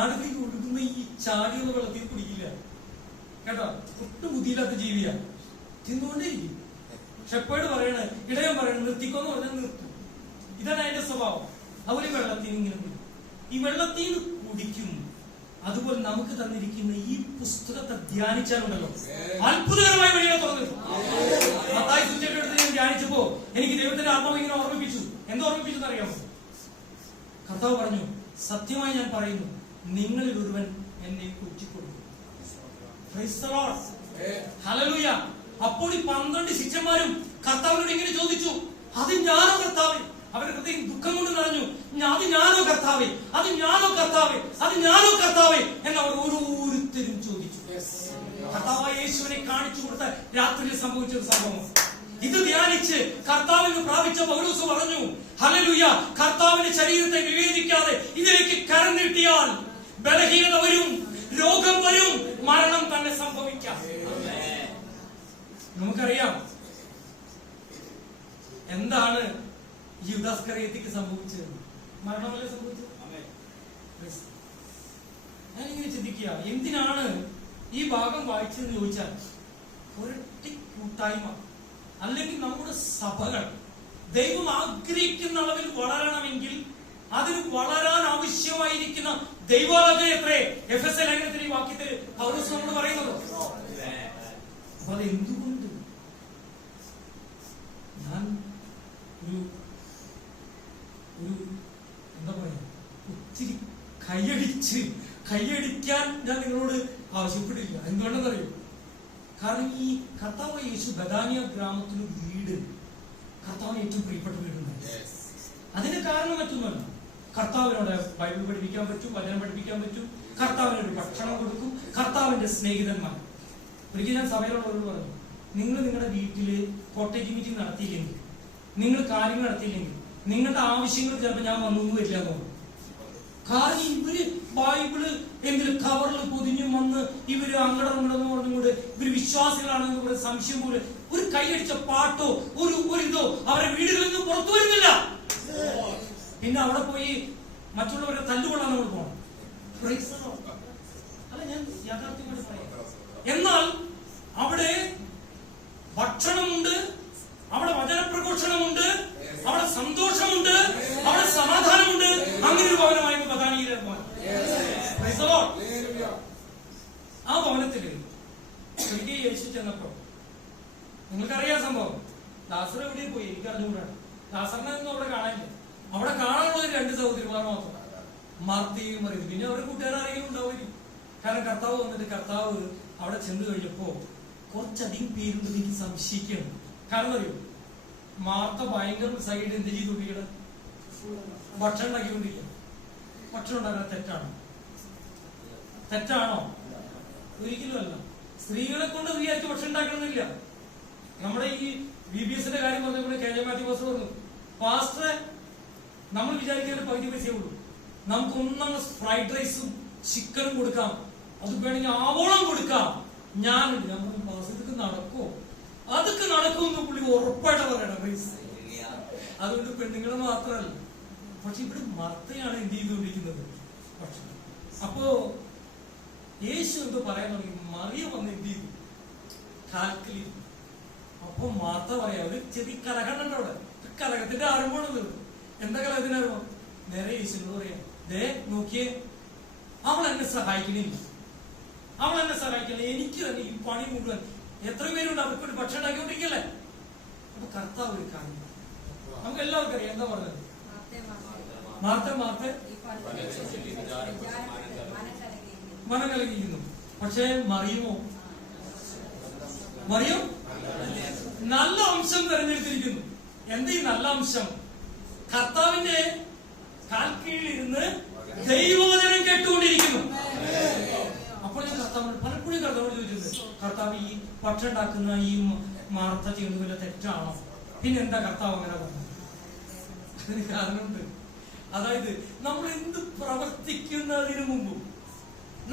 ആടുകൾ ഒഴുകുന്ന ഈ ചാടിയുള്ള വെള്ളത്തിൽ കുടിക്കില്ല കേട്ടോ. ഒട്ടും ബുദ്ധിയില്ലാത്ത ജീവിയാ, തിന്നുകൊണ്ടേയിരിക്കും. ഷെപ്പേർഡ് പറയണ, ഇടയൻ പറയണ നിർത്തിക്കോന്ന് പറഞ്ഞാൽ നിർത്തും. ഇതാണ് അതിന്റെ സ്വഭാവം. അതുപോലെ വെള്ളത്തിൽ ഇങ്ങനെ കുടിക്കും, ഈ വെള്ളത്തിൽ നിന്ന് കുടിക്കും. അതുപോലെ നമുക്ക് തന്നിരിക്കുന്ന ഈ പുസ്തകത്തെ ധ്യാനിച്ചാലുണ്ടല്ലോ അത്ഭുതകരമായ വഴികളെ തുറന്നിട്ടു. മത്തായി സുവിശേഷത്തിൽ ഞാൻ ധ്യാനിച്ചപ്പോ എനിക്ക് ദൈവത്തിന്റെ ആത്മാവ് ഇങ്ങനെ ഓർമ്മിപ്പിച്ചു. എന്താ ഓർമ്മിപ്പിച്ചെന്ന് അറിയാമോ? കർത്താവ് പറഞ്ഞു, സത്യമായി ഞാൻ പറയുന്നു, നിങ്ങളിൽ ഒരുവൻ എന്നെ കുറ്റിക്കൊടുക്കും. ഹല്ലേലൂയ. അപ്പോൾ ഈ 12 ശിഷ്യന്മാരും കർത്താവിനോട് ഇങ്ങനെ ചോദിച്ചു, അത് ഞാനോ കർത്താവേ? അവരുടെ ഹൃദയം ദുഃഖം കൊണ്ട് നിറഞ്ഞു. അത് ഞാനോ കർത്താവേ, അത് ഞാനോ കർത്താവേ, അത് ഞാനോ കർത്താവേ എന്നവർ ഓരോരുത്തരും ചോദിച്ചു. കർത്താവായ യേശുവിനെ കാണിച്ചു കൊടുത്ത രാത്രിയിൽ സംഭവിച്ച ഒരു സംഭവം. ഇത് ധ്യാനിച്ച് കർത്താവിന് പ്രാപിച്ച പൗലോസ് പറഞ്ഞു, ഹല്ലേലൂയ, കർത്താവിന്റെ ശരീരത്തെ വിവേചിക്കാതെ ഇതിലേക്ക് കരം നീട്ടിയാൽ ബലഹീനത വരും, രോഗം വരും, മരണം തന്നെ സംഭവിക്കാം. നമുക്കറിയാം എന്താണ് യൂദാസ്കറിയത്തിക്ക് സംഭവിച്ചത്. മരണമല്ലേ സംഭവിച്ചത്? ഞാനിങ്ങനെ ചിന്തിക്കുക, എന്തിനാണ് ഈ ഭാഗം വായിച്ചതെന്ന് ചോദിച്ചാൽ, ഒരൊറ്റ കൂട്ടായ്മ അല്ലെങ്കിൽ നമ്മുടെ സഭകൾ ദൈവം ആഗ്രഹിക്കുന്ന അളവിൽ വളരണമെങ്കിൽ അതിന് വളരാൻ ആവശ്യമായിരിക്കുന്ന ദൈവാരാധന എത്രേ എഫെസ്യ ലേഖനത്തിൽ ഈ വാക്യത്തിൽ പൗലോസ് നമ്മളോട് പറയുന്നത്. അപ്പൊ അതെന്തുകൊണ്ട് ഞാൻ ഒരു എന്താ പറയാ, ഒത്തിരി കൈയടിക്കാൻ ഞാൻ നിങ്ങളോട് ആവശ്യപ്പെടില്ല. എന്തുകൊണ്ടെന്നറിയോ? കാരണം ഈ കർത്താവ് യേശു ബഥാനിയ ഗ്രാമത്തിലൊരു വീട്, കർത്താവിന് ഏറ്റവും പ്രിയപ്പെട്ട വീടുണ്ട്. അതിന് കാരണം മറ്റൊന്നുമല്ല, കർത്താവിനോട് ബൈബിൾ പഠിപ്പിക്കാൻ പറ്റും, വചനം പഠിപ്പിക്കാൻ പറ്റും, കർത്താവിനൊരു ഭക്ഷണം കൊടുക്കും, കർത്താവിന്റെ സ്നേഹിതന്മാർ. ഒരിക്കലും ഞാൻ സഭയിലുള്ളവരോട് പറഞ്ഞു, നിങ്ങൾ നിങ്ങളുടെ വീട്ടില് കോട്ടേജ് മീറ്റിംഗ് നടത്തിയില്ലെങ്കിൽ, നിങ്ങൾ കാര്യങ്ങൾ നടത്തിയില്ലെങ്കിൽ നിങ്ങളുടെ ആവശ്യങ്ങൾ ചിലപ്പോൾ ഞാൻ വന്നൊന്നും വരില്ല എന്ന് തോന്നും. കാരണം ഇവര് ബൈബിള് എന്തെങ്കിലും കവറിൽ പൊതിഞ്ഞും വന്ന് ഇവര് അങ്ങടങ്ങടെന്ന് പറഞ്ഞുകൊണ്ട് ഇവര് വിശ്വാസികളാണെന്ന് പറയുന്ന സംശയം പോലെ ഒരു കൈയടിച്ച പാട്ടോ ഒരു ഇതോ അവരുടെ വീടുകളിൽ നിന്ന് പുറത്തു വരുന്നില്ല. പിന്നെ അവിടെ പോയി മറ്റുള്ളവരെ തല്ലുകൊള്ളാൻ നമ്മൾ പോകണം. അല്ല, ഞാൻ യാഥാർത്ഥ്യമായിട്ട് പറയാം. എന്നാൽ അവിടെ ഭക്ഷണമുണ്ട്, അവിടെ വചനപ്രഘോഷണമുണ്ട്, അവിടെ സന്തോഷമുണ്ട്, അവിടെ സമാധാനമുണ്ട്. അങ്ങനെ ഒരു ഭവനമായിരുന്നു ബഥാനിയിലെ ഭവനം. ആ ഭവനത്തില് ഒരിക്കൽ യേശു ചെന്നപ്പോ, നിങ്ങൾക്കറിയാം സംഭവം, ലാസർ എവിടെ പോയി എനിക്ക് അറിഞ്ഞുകൂടാണ്. ലാസറിനെ ഒന്നും അവിടെ കാണാനില്ല. അവിടെ കാണാനുള്ളത് 2 സഹോദരിമാർ മാത്രം, മാർത്തയും മറിയതും. പിന്നെ അവരുടെ കൂട്ടുകാരെങ്കിലും ഉണ്ടാവുമായിരിക്കും. കാരണം കർത്താവ് വന്നിട്ട് കർത്താവ് അവിടെ ചെന്ന് കഴിഞ്ഞപ്പോ കുറച്ചധികം പേരുണ്ട് എനിക്ക് സംശയിക്കണം. കാരണം അറിയോ, മാർത്ത ഭയങ്കര സൈഡ് എന്ത് ചെയ്തുകൊണ്ടിരിക്കണം? ഭക്ഷണം ഉണ്ടാക്കിക്കൊണ്ടിരിക്കുക. ഭക്ഷണം ഉണ്ടാക്കാൻ തെറ്റാണോ? ഒരിക്കലും അല്ല. സ്ത്രീകളെ കൊണ്ട് വിചാരിച്ച് ഭക്ഷണം ഉണ്ടാക്കണമെന്നില്ല. നമ്മുടെ ഈ BBSന്റെ കാര്യം പറഞ്ഞപ്പോൾ KJ മാത്യു പാസ്റ്റർ പറഞ്ഞു, പാസ്റ്ററെ നമ്മൾ വിചാരിക്കുന്ന പകുതി പൈസയേ ഉള്ളൂ, നമുക്ക് ഒന്നാണ് ഫ്രൈഡ് റൈസും ചിക്കനും കൊടുക്കാം, അത് വേണമെങ്കിൽ ആവോളം കൊടുക്കാം. ഞാൻ ഇതൊക്കെ നടക്കുമോ? അതൊക്കെ നടക്കുമെന്ന് പുള്ളി ഉറപ്പായിട്ട് പറയണം. അതുകൊണ്ട് പെണ്ണുങ്ങളെ മാത്രമല്ല, പക്ഷെ ഇവിടെ മർത്തയാണ് എന്ത് ചെയ്തുകൊണ്ടിരിക്കുന്നത്. പക്ഷെ അപ്പോ യേശു എന്തോ പറയാൻ തുടങ്ങി, മറിയ വന്ന് എന്ത് ചെയ്തു? കാൽക്കലി. അപ്പൊ മാർത്ത പറയാ, ഒരു ചെറിയ കലഹമുണ്ട് അവിടെ, കലഹത്തിന്റെ ആരംഭമാണത്. എന്താ കലഹത്തിന്റെ ആരംഭം? നേരെ യേശുവിനോട് പറയാ, ദേ നോക്കിയേ, അവൾ എന്നെ സഹായിക്കണില്ല, എനിക്ക് തന്നെ ഈ പണി മുഴുവൻ എത്ര പേരുണ്ട് അവർക്ക് ഒരു ഭക്ഷണം ഉണ്ടാക്കിക്കൊണ്ടിരിക്കല്ലേ. അപ്പൊ കർത്താവ് ഒരു കാര്യം നമുക്ക് എല്ലാവർക്കും അറിയാം. എന്താ പറഞ്ഞത്? മാർത്ത മനം കലങ്ങിയിരിക്കുന്നു. പക്ഷേ മറിയം നല്ല അംശം തെരഞ്ഞെടുത്തിരിക്കുന്നു. എന്താ ഈ നല്ല അംശം? കർത്താവിന്റെ കാൽക്കീഴിൽ ഇരുന്ന് ദൈവവചനം കേട്ടുകൊണ്ടിരിക്കുന്നു. അപ്പോൾ ഞാൻ കർത്താവ് പലപ്പോഴും കർത്താവോട് ചോദിച്ചിട്ടുണ്ട്, കർത്താവ് ഈ ഭക്ഷണം ഉണ്ടാക്കുന്ന ഈ മാർത്ത ചെയ്യുന്നതിൽ തെറ്റാണോ? പിന്നെ എന്താ കർത്താവ് അങ്ങനെ പറഞ്ഞത്? അതിന് കാരണമുണ്ട്. അതായത് നമ്മൾ എന്ത് പ്രവർത്തിക്കുന്നതിന് മുമ്പും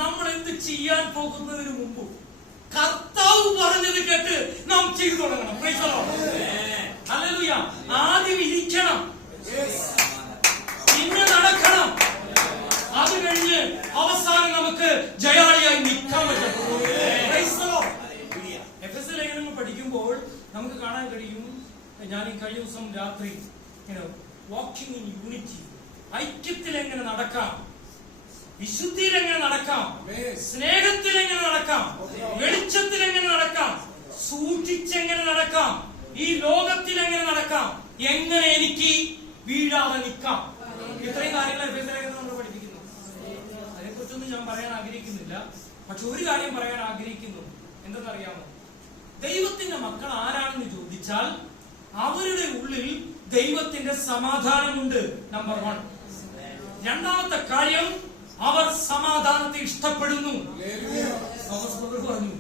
നമ്മൾ എന്ത് ചെയ്യാൻ പോകുന്നതിന് മുമ്പും കർത്താവ് പറഞ്ഞത് കേട്ട് നാം ചെയ്തു തുടങ്ങണം. ഹല്ലേലൂയ. ആദ്യം ഇരിക്കണം, പിന്നെ നടക്കണം, അത് കഴിഞ്ഞ് അവസാനം നമുക്ക് ജയാളിയായി നിൽക്കാൻ പറ്റും. എഫെസ്യ ലേഖനം പഠിക്കുമ്പോൾ നമുക്ക് കാണാൻ കഴിയും, ഞാൻ ഈ കഴിഞ്ഞ ദിവസം രാത്രി വാക്കിംഗ് ഇൻ യൂണിറ്റി, ഐക്യത്തിൽ എങ്ങനെ നടക്കാം, വിശുദ്ധിയിൽ എങ്ങനെ നടക്കാം, സ്നേഹത്തിൽ എങ്ങനെ നടക്കാം, വെളിച്ചത്തിൽ എങ്ങനെ നടക്കാം, സൂക്ഷിച്ചെങ്ങനെ നടക്കാം, ഈ ലോകത്തിൽ എങ്ങനെ നടക്കാം, എങ്ങനെ എനിക്ക് വീഴാതെ നിൽക്കാം. ഇത്രയും കാര്യങ്ങൾ നമ്മൾ പഠിപ്പിക്കുന്നു. അതിനെക്കുറിച്ചൊന്നും ഞാൻ പറയാൻ ആഗ്രഹിക്കുന്നില്ല. പക്ഷെ ഒരു കാര്യം പറയാൻ ആഗ്രഹിക്കുന്നു. എന്തെന്നറിയാമോ? ദൈവത്തിന്റെ മക്കൾ ആരാണെന്ന് ചോദിച്ചാൽ അവരുടെ ഉള്ളിൽ ദൈവത്തിന്റെ സമാധാനമുണ്ട്. നമ്പർ 1. രണ്ടാമത്തെ കാര്യം, അവർ സമാധാനത്തെ ഇഷ്ടപ്പെടുന്നു. പറഞ്ഞു,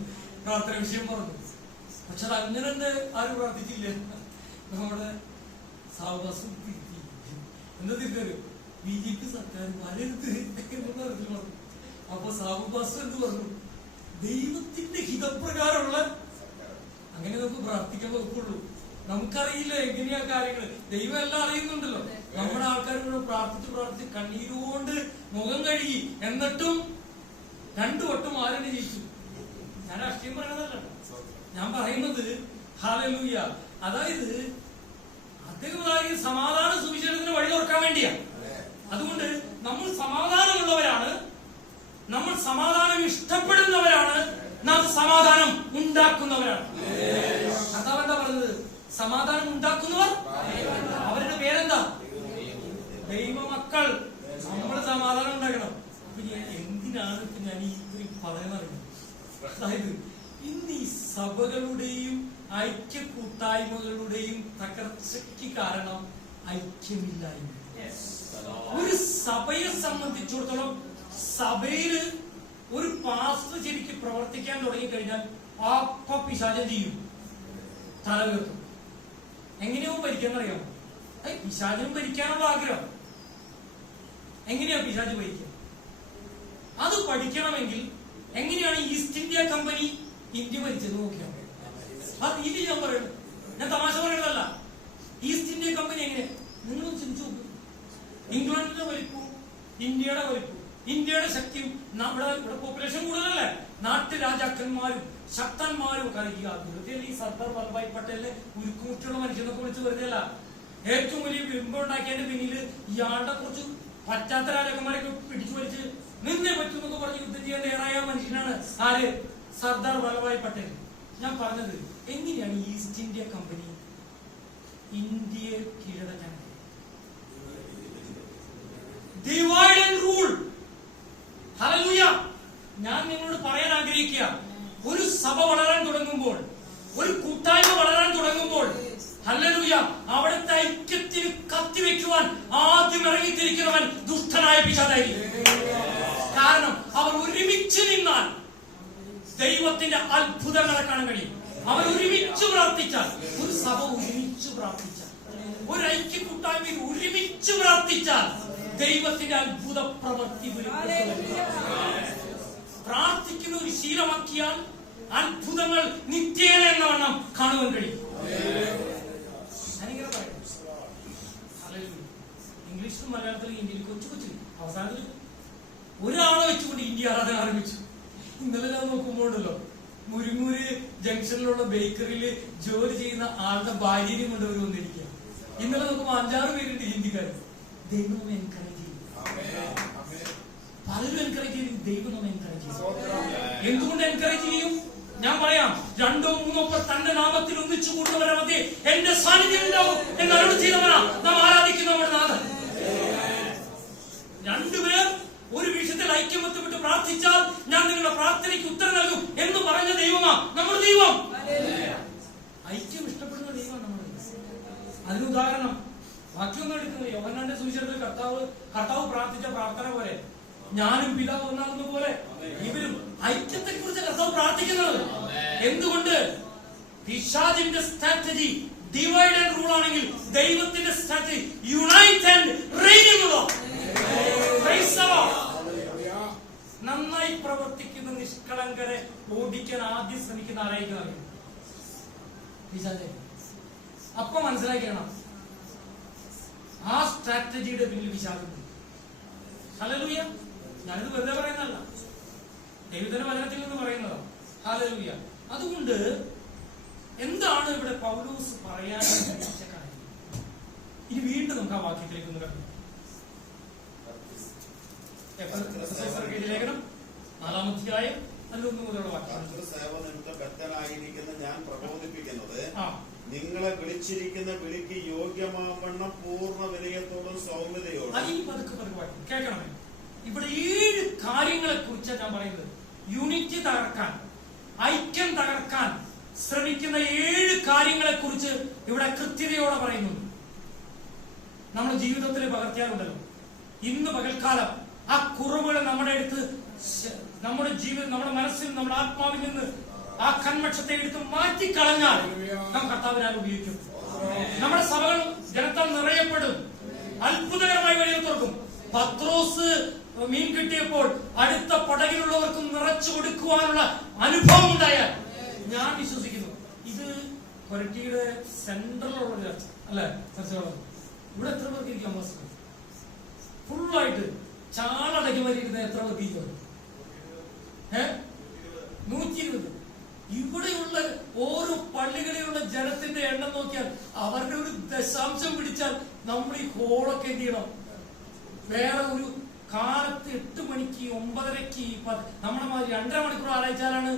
പ്രാർത്ഥന വിഷയം പറഞ്ഞു. പക്ഷെ അത് അങ്ങനെ ആരും പ്രാർത്ഥിച്ചില്ല. നമ്മുടെ സാവകാശം എന്താ തിരിച്ചറിയോ? BJP സർക്കാർ വരരുത് എന്ന് പറഞ്ഞു. അപ്പൊ സാവകാശം എന്ത് പറഞ്ഞു? ദൈവത്തിന്റെ ഹിതപ്രകാരമുള്ള, അങ്ങനെ നമുക്ക് പ്രാർത്ഥിക്കാൻ വകുപ്പുള്ളൂ. നമുക്കറിയില്ല എങ്ങനെയാ കാര്യങ്ങൾ. ദൈവം എല്ലാം അറിയുന്നുണ്ടല്ലോ. നമ്മുടെ ആൾക്കാർ പ്രാർത്ഥിച്ച് കണ്ണീരുകൊണ്ട് മുഖം കഴുകി, എന്നിട്ടും 2 വട്ടം ആരെന്നെ ജയിച്ചു. ഞാൻ രാഷ്ട്രീയം പറയണതല്ല, ഞാൻ പറയുന്നത് ഹല്ലേലൂയ. അതായത് അദ്ദേഹം സമാധാന സുവിശേഷത്തിന് വഴി തുറക്കാൻ വേണ്ടിയാ. അതുകൊണ്ട് നമ്മൾ സമാധാനമുള്ളവരാണ്, നമ്മൾ സമാധാനം ഇഷ്ടപ്പെടുന്നവരാണ്, നാം സമാധാനം ഉണ്ടാക്കുന്നവരാണ്. അതാ എന്താ പറഞ്ഞത്? സമാധാനം ഉണ്ടാക്കുന്നവർ, അവരുടെ പേരെന്താ? ദൈവമക്കൾ. നമ്മൾ സമാധാനം ഉണ്ടാക്കണം. അപ്പൊ എന്തിനാണ് ഇപ്പൊ ഞാൻ ഇത്രയും പറയുന്നത്? അതായത് ഇന്ന് ഈ സഭകളുടെയും ഐക്യ കൂട്ടായ്മകളുടെയും തകർച്ചയ്ക്ക് കാരണം ഐക്യമില്ലായ്മ. ഒരു സഭയെ സംബന്ധിച്ചിടത്തോളം സഭയില് ഒരു പാസ്റ്റർ ശരിക്ക് പ്രവർത്തിക്കാൻ തുടങ്ങിക്കഴിഞ്ഞാൽ ആ പിശാചം ചെയ്യും, തലകീർത്തും. എങ്ങനെയോ ഭരിക്കാന്നറിയാമോ? പിശാചിനും ഭരിക്കാനുള്ള ആഗ്രഹം. എങ്ങനെയാ പിശാച് ഭരിക്കുക? അത് പഠിക്കണമെങ്കിൽ എങ്ങനെയാണ് ഈസ്റ്റ് ഇന്ത്യ കമ്പനി ഇന്ത്യ ഭരിച്ചത് നോക്കിയാൽ ആ രീതി ഞാൻ പറയുന്നത്. ഞാൻ തമാശ പറയുന്നതല്ല. ഈസ്റ്റ് ഇന്ത്യ കമ്പനി എങ്ങനെ നിങ്ങളും ചിന്തിച്ചു നോക്കും. ഇംഗ്ലണ്ടിന്റെ വലിപ്പവും ഇന്ത്യയുടെ വലിപ്പവും ഇന്ത്യയുടെ ശക്തിയും, ഇവിടെ പോപ്പുലേഷൻ കൂടുതലല്ലേ, നാട്ടുരാജാക്കന്മാരും ശക്തന്മാരും വെറുതെ ഈ സർദാർ വല്ലഭായ് പട്ടേലിനെ ഉരുക്കുമുറ്റുള്ള മനുഷ്യനൊക്കെ വിളിച്ച് വെറുതെ അല്ല. ഏറ്റവും വലിയ ബിംബുണ്ടാക്കിയതിന്റെ പിന്നിൽ ഇയാളുടെ കുറച്ച് പറ്റാത്ത രാജാക്കന്മാരൊക്കെ പിടിച്ചു വലിച്ച് നിന്നേ പറ്റുമെന്നൊക്കെ പറഞ്ഞ് യുദ്ധം ചെയ്യാൻ തയ്യാറായ മനുഷ്യനാണ് ആര്? സർദാർ വല്ലഭായ് പട്ടേൽ. ഞാൻ പറഞ്ഞത് എങ്ങനെയാണ് ഈസ്റ്റ് ഇന്ത്യ കമ്പനി ഇന്ത്യയെ കീഴടക്കാൻ? Divide and rule. ഹല്ലേലൂയ. ഞാൻ നിങ്ങളോട് പറയാൻ ആഗ്രഹിക്കുക, ഒരു സഭ വളരാൻ തുടങ്ങുമ്പോൾ, ഒരു കൂട്ടായ്മ വളരാൻ തുടങ്ങുമ്പോൾ, ഹല്ലേലൂയ, അവിടുത്തെ ഐക്യത്തിന് കത്തിവെക്കുവാൻ ആദ്യം ഇറങ്ങിത്തിരിക്കുന്നവൻ ദുഷ്ടനായ പിശാചായിരിക്കും. കാരണം അവർ ഒരുമിച്ച് നിന്നാൽ ദൈവത്തിന്റെ അത്ഭുതങ്ങളെ കാണാൻ കഴിയും. അവർ ഒരുമിച്ച് പ്രാർത്ഥിച്ചാൽ, ഒരു സഭ ഒരുമിച്ച് പ്രാർത്ഥിച്ചാൽ, ഒരു ഐക്യ കൂട്ടായ്മയിൽ ഒരുമിച്ച് പ്രാർത്ഥിച്ചാൽ ദൈവത്തിന്റെ അത്ഭുത പ്രവൃത്തി പ്രാർത്ഥിക്കുന്ന ഒരു ശീലമാക്കിയാൽ അത്ഭുതങ്ങൾ നിത്യേന എന്നവണ്ണം കാണുവാൻ കഴിയും. ഞാനിങ്ങനെ പറയും, ഇംഗ്ലീഷിലും മലയാളത്തിലും ഇന്ത്യയിൽ കൊച്ചു കൊച്ചു അവസാനത്തിൽ ഒരാളെ വെച്ചുകൊണ്ട് ഇന്ത്യ ആരാധന ആരംഭിച്ചു. ഇന്നലെ ഞാൻ നോക്കുമ്പോഴല്ലോ മുരിങ്ങൂര് ജംഗ്ഷനിലുള്ള ബേക്കറിയിൽ ജോലി ചെയ്യുന്ന ആളുടെ ഭാര്യയും കൊണ്ട് അവർ വന്നിരിക്കുക. ഇന്നലെ നോക്കുമ്പോൾ 5-6 പേരുണ്ട് ഹിന്ദിക്കാര്. ദൈവം നമ്മെ എൻകറേജ് ചെയ്യും. പലരും എൻകറേജ് ചെയ്യും. ദൈവം നമ്മെ എൻകറേജ് ചെയ്യും. എന്തുകൊണ്ട് എൻകറേജ് ചെയ്യും? ഞാൻ പറയാം. 2-3 പേർ തന്റെ നാമത്തിൽ ഒന്നിച്ചു കൂടുന്നവരെ മധ്യേ എന്റെ സാന്നിധ്യം ഉണ്ടാവും എന്ന് അരുളി ചെയ്തവനാ നാം ആരാധിക്കുന്ന നമ്മുടെ നാഥൻ. 2 പേർ ഒരു വിഷയത്തിൽ ഐക്യം ബന്ധപ്പെട്ട് പ്രാർത്ഥിച്ചാൽ ഞാൻ നിങ്ങളുടെ പ്രാർത്ഥനയ്ക്ക് ഉത്തരം നൽകും എന്ന് പറഞ്ഞ ദൈവമാ നമ്മുടെ ദൈവം. ഐക്യം ഇഷ്ടപ്പെടുന്ന ദൈവമാണ് നമ്മുടെ ദൈവം. അതിന് ഉദാഹരണം ബാക്കിയൊന്നും എടുക്കുന്നത് യോഹന്നാന്റെ സുവിശേഷത്തിൽ കർത്താവ് പ്രാർത്ഥിച്ച പ്രാർത്ഥന പോലെ ഞാനും പിതാവ് ഒന്നാകുന്ന പോലെ ഇവരും ഐക്യത്തെ കുറിച്ച് കർത്താവ് പ്രാർത്ഥിക്കുന്നത്. എന്തുകൊണ്ട്? പിശാചിന്റെ സ്ട്രാറ്റജി ഡിവൈഡ് ആൻഡ് റൂൾ ആണെങ്കിൽ ദൈവത്തിന്റെ സ്ട്രാറ്റജി യുണൈറ്റ് ആൻഡ് റെയിൻ എന്നുള്ളതാണ്. നന്നായി പ്രവർത്തിക്കുന്ന നിഷ്കളങ്കരെ ഓടിക്കാൻ ആദ്യം ശ്രമിക്കുന്ന ആരായിരിക്കും? പിശാച്. അപ്പൊ മനസ്സിലാക്കണം ആ സ്ട്രാറ്റജിയുടെ പിന്നിൽ പിശാചുണ്ട്. ഹല്ലേലൂയ. ഞാനിത് വെറുതെ പറയുന്നതല്ല, ദൈവത്തിന്റെ വചനത്തിൽ നിന്ന് പറയുന്നതാണ്. ഹല്ലേലൂയ. അതുകൊണ്ട് എന്താണ് ഇവിടെ പൗലോസ് പറയാൻ ഉദ്ദേശിച്ച കാര്യം? ഇനി വീണ്ടും നമുക്ക് ആ വാക്യത്തിലേക്ക് ഒന്ന് കണ്ടു. ലേഖനം 4-ാം അധ്യായം 11 മുതലുള്ള വാക്യം. ഞാൻ പ്രബോധിപ്പിക്കുന്നത് നിങ്ങളെ വിളിച്ചിരിക്കുന്ന വിളിക്ക് യോഗ്യമാവണ്ണം പൂർണ്ണ വിനയത്തോടും സൗമ്യതയോടും. കേൾക്കണമേ, ഇവിടെ 7 കാര്യങ്ങളെ കുറിച്ചാണ് ഞാൻ പറയുന്നത്. യൂണിറ്റി തകർക്കാൻ, ഐക്യം തകർക്കാൻ ശ്രമിക്കുന്ന 7 കാര്യങ്ങളെ കുറിച്ച് ഇവിടെ കൃത്യതയോടെ പറയുന്നുണ്ട്. നമ്മുടെ ജീവിതത്തിൽ പകർത്തിയാലുണ്ടല്ലോ, ഇന്ന് പകൽക്കാലം ആ കുറവുകൾ നമ്മുടെ അടുത്ത്, നമ്മുടെ ജീവിതം, നമ്മുടെ മനസ്സിൽ, നമ്മുടെ ആത്മാവിൽ നിന്ന് ആ കന്മക്ഷത്തെ എടുത്ത് മാറ്റിക്കളഞ്ഞാൽ നാം കർത്താവിനാൽ ഉപയോഗിക്കും. നമ്മുടെ സഭകൾ ജനത്താൽ നിറയപ്പെടും. അത്ഭുതകരമായി വഴികൾ തുറക്കും. പത്രോസ് മീൻ കിട്ടിയപ്പോൾ അടുത്ത പടകിലുള്ളവർക്കും നിറച്ചു കൊടുക്കുവാനുള്ള അനുഭവം ഉണ്ടായാൽ ഞാൻ വിശ്വസിക്കുന്നു ഇത് കൊരട്ടിയുടെ സെൻട്രലുള്ള ചർച്ച അല്ലെ? ചർച്ചകളും ഇവിടെ എത്ര പേർക്ക് ഇരിക്കാം? ഫുള്ളായിട്ട് ചാളടക്കി വരിയിരുന്ന എത്ര പേർക്ക് ഇരിക്കും? 120. ഇവിടെയുള്ള ഓരോ പള്ളികളിലുള്ള ജനത്തിന്റെ എണ്ണം നോക്കിയാൽ അവരുടെ ഒരു ദശാംശം പിടിച്ചാൽ നമ്മൾ ഈ ഹോളൊക്കെ എന്ത് ചെയ്യണം? വേറെ ഒരു കാലത്ത് 8 മണിക്ക് 9:30 നമ്മുടെ മാതിരി 2.5 മണിക്കൂർ ആലോചിച്ചാലാണ്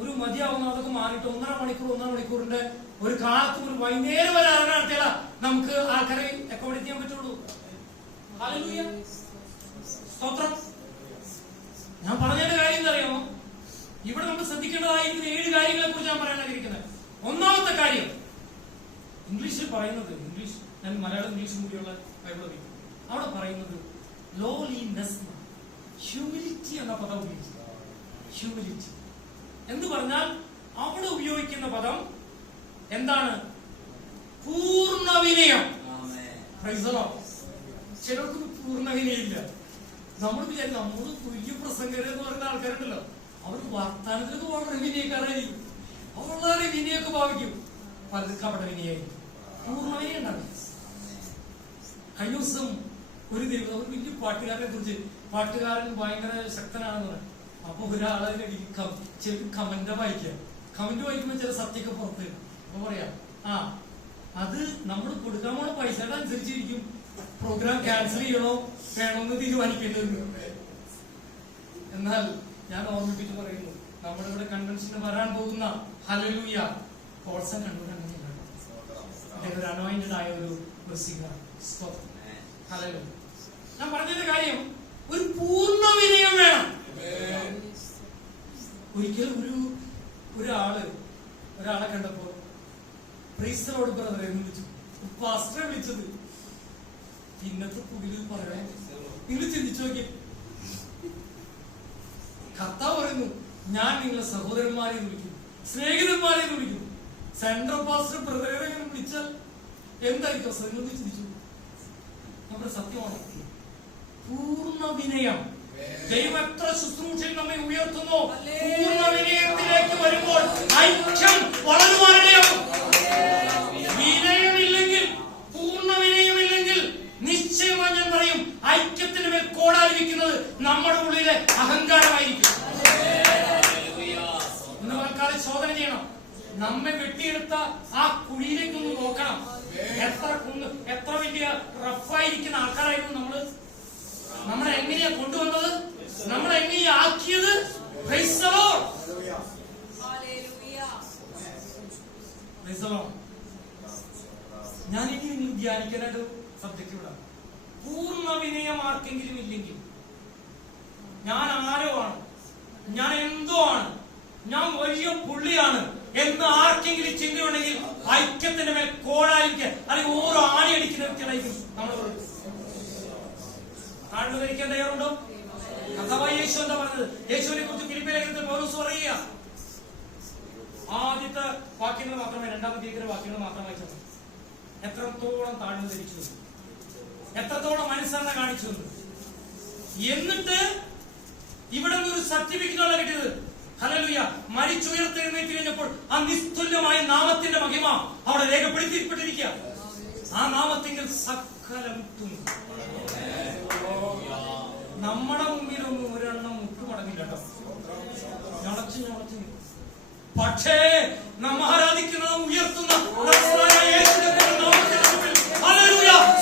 ഒരു മതിയാവുന്ന. അതൊക്കെ മാറിയിട്ട് 1.5 മണിക്കൂറിന്റെ ഒരു കാലത്ത് ഒരു വൈകുന്നേരം വരെ നടത്തിയാൽ നമുക്ക് ആൾക്കാരെ അക്കോമഡേറ്റ് ചെയ്യാൻ പറ്റുള്ളൂ. ഹല്ലേലൂയ, സ്തോത്രം. ഞാൻ പറഞ്ഞതിന്റെ കാര്യം എന്താ അറിയാമോ? ഇവിടെ നമ്മൾ ശ്രദ്ധിക്കേണ്ടതായിരിക്കുന്ന 7 കാര്യങ്ങളെ കുറിച്ച് ഞാൻ പറയാനായിരിക്കുന്നത്. ഒന്നാമത്തെ കാര്യം ഇംഗ്ലീഷിൽ പറയുന്നത്, ഇംഗ്ലീഷ് ഞാൻ മലയാളം ഇംഗ്ലീഷും കൂടിയുള്ള ബൈബിൾ അവിടെ പറയുന്നത് ലോലിനെസ്, ഹ്യൂമിലിറ്റി എന്ന പദം ഉപയോഗിച്ചു. ഹ്യൂമിലിറ്റി എന്ന് പറഞ്ഞാൽ അവിടെ ഉപയോഗിക്കുന്ന പദം എന്താണ്? പൂർണ്ണ വിനയം. ചിലർക്ക് പൂർണ്ണ വിനയില്ല. നമ്മൾ വിചാരിക്കും നമ്മൾ വലിയ പ്രസംഗര് എന്ന് പറയുന്ന ആൾക്കാരുണ്ടല്ലോ, അവർ വർത്താനത്തിലൊക്കെ വളരെ വിനയക്കാരായിരിക്കും, വളരെ വിനയൊക്കെ ഭാവിക്കും. പലർക്ക് കപട വിനയായിരിക്കും, പൂർണ്ണ വിനയം ഉണ്ടാവില്ല. കഴിഞ്ഞ ദിവസം ഒരു വലിയ പാട്ടുകാരനെ കുറിച്ച്, പാട്ടുകാരൻ ഭയങ്കര ശക്തനാണെന്ന് പറഞ്ഞു. അപ്പൊ ഒരാളെ ചില കമന്റ് വായിക്കാം. കമന്റ് വായിക്കുമ്പോ ചില സത്യമൊക്കെ പുറത്ത് വരും. അപ്പൊ പറയാം, അത് നമ്മൾ കൊടുക്കാൻ പോണ പൈസയുടെ അനുസരിച്ചിരിക്കും പ്രോഗ്രാം ക്യാൻസൽ ചെയ്യണോ വേണമെന്ന് തീരുമാനിക്കേണ്ടത്. എന്നാൽ ഞാൻ ഓർമ്മിപ്പിച്ച് പറയുന്നു, നമ്മുടെ ഇവിടെ കൺവെൻഷന് വരാൻ പോകുന്ന ഹല്ലേലൂയ കോൾസൺ കണ്ണൂർ അങ്ങനെയാണ്. ഒരു അനോയിന്റഡ് ആയ ഒരു സിംഗർ. ഹല്ലേലൂയ. ഞാൻ പറഞ്ഞതിന്റെ കാര്യം ഒരു പൂർണ്ണ വിനയം വേണം. ഒരിക്കലും ഒരാളെ കണ്ടപ്പോ പ്രീസ്റ്ററോട് ബ്രദറെ എന്ന് വിളിച്ചു, പാസ്റ്ററെ വിളിച്ചത്. ഇന്നത്തെ പുതിയ പറയാൻ നിങ്ങൾ ചിന്തിച്ചു നോക്കി. കർത്താവ് പറയുന്നു, ഞാൻ നിങ്ങളെ സഹോദരന്മാരെ വിളിക്കും, സ്നേഹിതന്മാരെ വിളിക്കും. സെൻട്രൽ പാസ്റ്റർ ബ്രദറെ വിളിച്ചാൽ എന്തായിരിക്കും നിങ്ങൾ ചിന്തിച്ചു? നമ്മുടെ സത്യമാണ് പൂർണ്ണ വിനയം. ദൈവം എത്ര ശുശ്രൂഷയിൽ നമ്മെ ഉയർത്തുന്നു, പൂർണ്ണ വിനയത്തിലേക്ക് വരുമ്പോൾ ഐക്യം വളരുവാനിടയാകും. വിനയമില്ലെങ്കിൽ, പൂർണ്ണ വിനയമില്ലെങ്കിൽ നിശ്ചയമായി ഞാൻ പറയും ഐക്യത്തിന് മേൽ കോടാലിരിക്കുന്നത് നമ്മുടെ ഉള്ളിലെ അഹങ്കാരമായിരിക്കും. ഇന്ന് ആൾക്കാരെ ചോദന ചെയ്യണം. നമ്മെ വെട്ടിയെടുത്ത ആ കുഴിയിലേക്കൊന്ന് നോക്കണം. എത്ര വലിയ റഫായിരിക്കുന്ന ആൾക്കാരായിരുന്നു നമ്മളെ എങ്ങനെയാ കൊണ്ടുവന്നത്, നമ്മളെ എങ്ങനെയാ ആക്കിയത്. ഞാൻ ഇനി നിങ്ങൾ ധ്യാനിക്കാനായിട്ട് സബ്ജക്റ്റ് വിടാം. പൂർണ്ണ വിനയം ആർക്കെങ്കിലും ഇല്ലെങ്കിൽ, ഞാൻ ആരോ ആണ്, ഞാൻ എന്തോ ആണ്, ഞാൻ വലിയ പുള്ളിയാണ് എന്ന് ആർക്കെങ്കിലും ചിന്തയുണ്ടെങ്കിൽ ഐക്യത്തിന്റെ മേൽ കോഴായിരിക്കുക, അല്ലെങ്കിൽ ഓരോ ആണി അടിക്കുന്ന വ്യക്തികളായിരിക്കും നമ്മൾ. താഴ്ന്നു ധരിക്കാൻ തയ്യാറുണ്ടോ? കർത്താവായ യേശു എന്താ പറഞ്ഞത്? യേശുവിനെ കുറിച്ച് ഫിലിപ്പി ലേഖനത്തിൽ പൗലോസ് പറയുക, ആദ്യത്തെ വാക്യങ്ങൾ മാത്രമേ, രണ്ടാമത്തെ വാക്യങ്ങൾ മാത്രം വായിച്ചത്. എത്രത്തോളം താഴ്ന്നു ധരിച്ചു, എത്രത്തോളം അനുസരണ കാണിച്ചു. എന്നിട്ട് ഇവിടെ നിന്ന് ഒരു സർട്ടിഫിക്കറ്റ് അല്ല കിട്ടിയത്. ഹല്ലേലൂയ. മരിച്ചുയർത്തെഴുന്നേറ്റ് കഴിഞ്ഞപ്പോൾ ആ നിസ്തുല്യമായ നാമത്തിന്റെ മഹിമ അവിടെ രേഖപ്പെടുത്തിപ്പെട്ടിരിക്കുക. ആ നാമത്തെങ്കിൽ സകല മുട്ടും. നമ്മുടെ മുമ്പിലൊന്നും ഒരെണ്ണം മുട്ടുമടങ്ങില്ല കേട്ടോ, ഞളച്ചു ഞളച്ചു. പക്ഷേ നമ്മ ആരാധിക്കുന്ന, ഉയർത്തുന്ന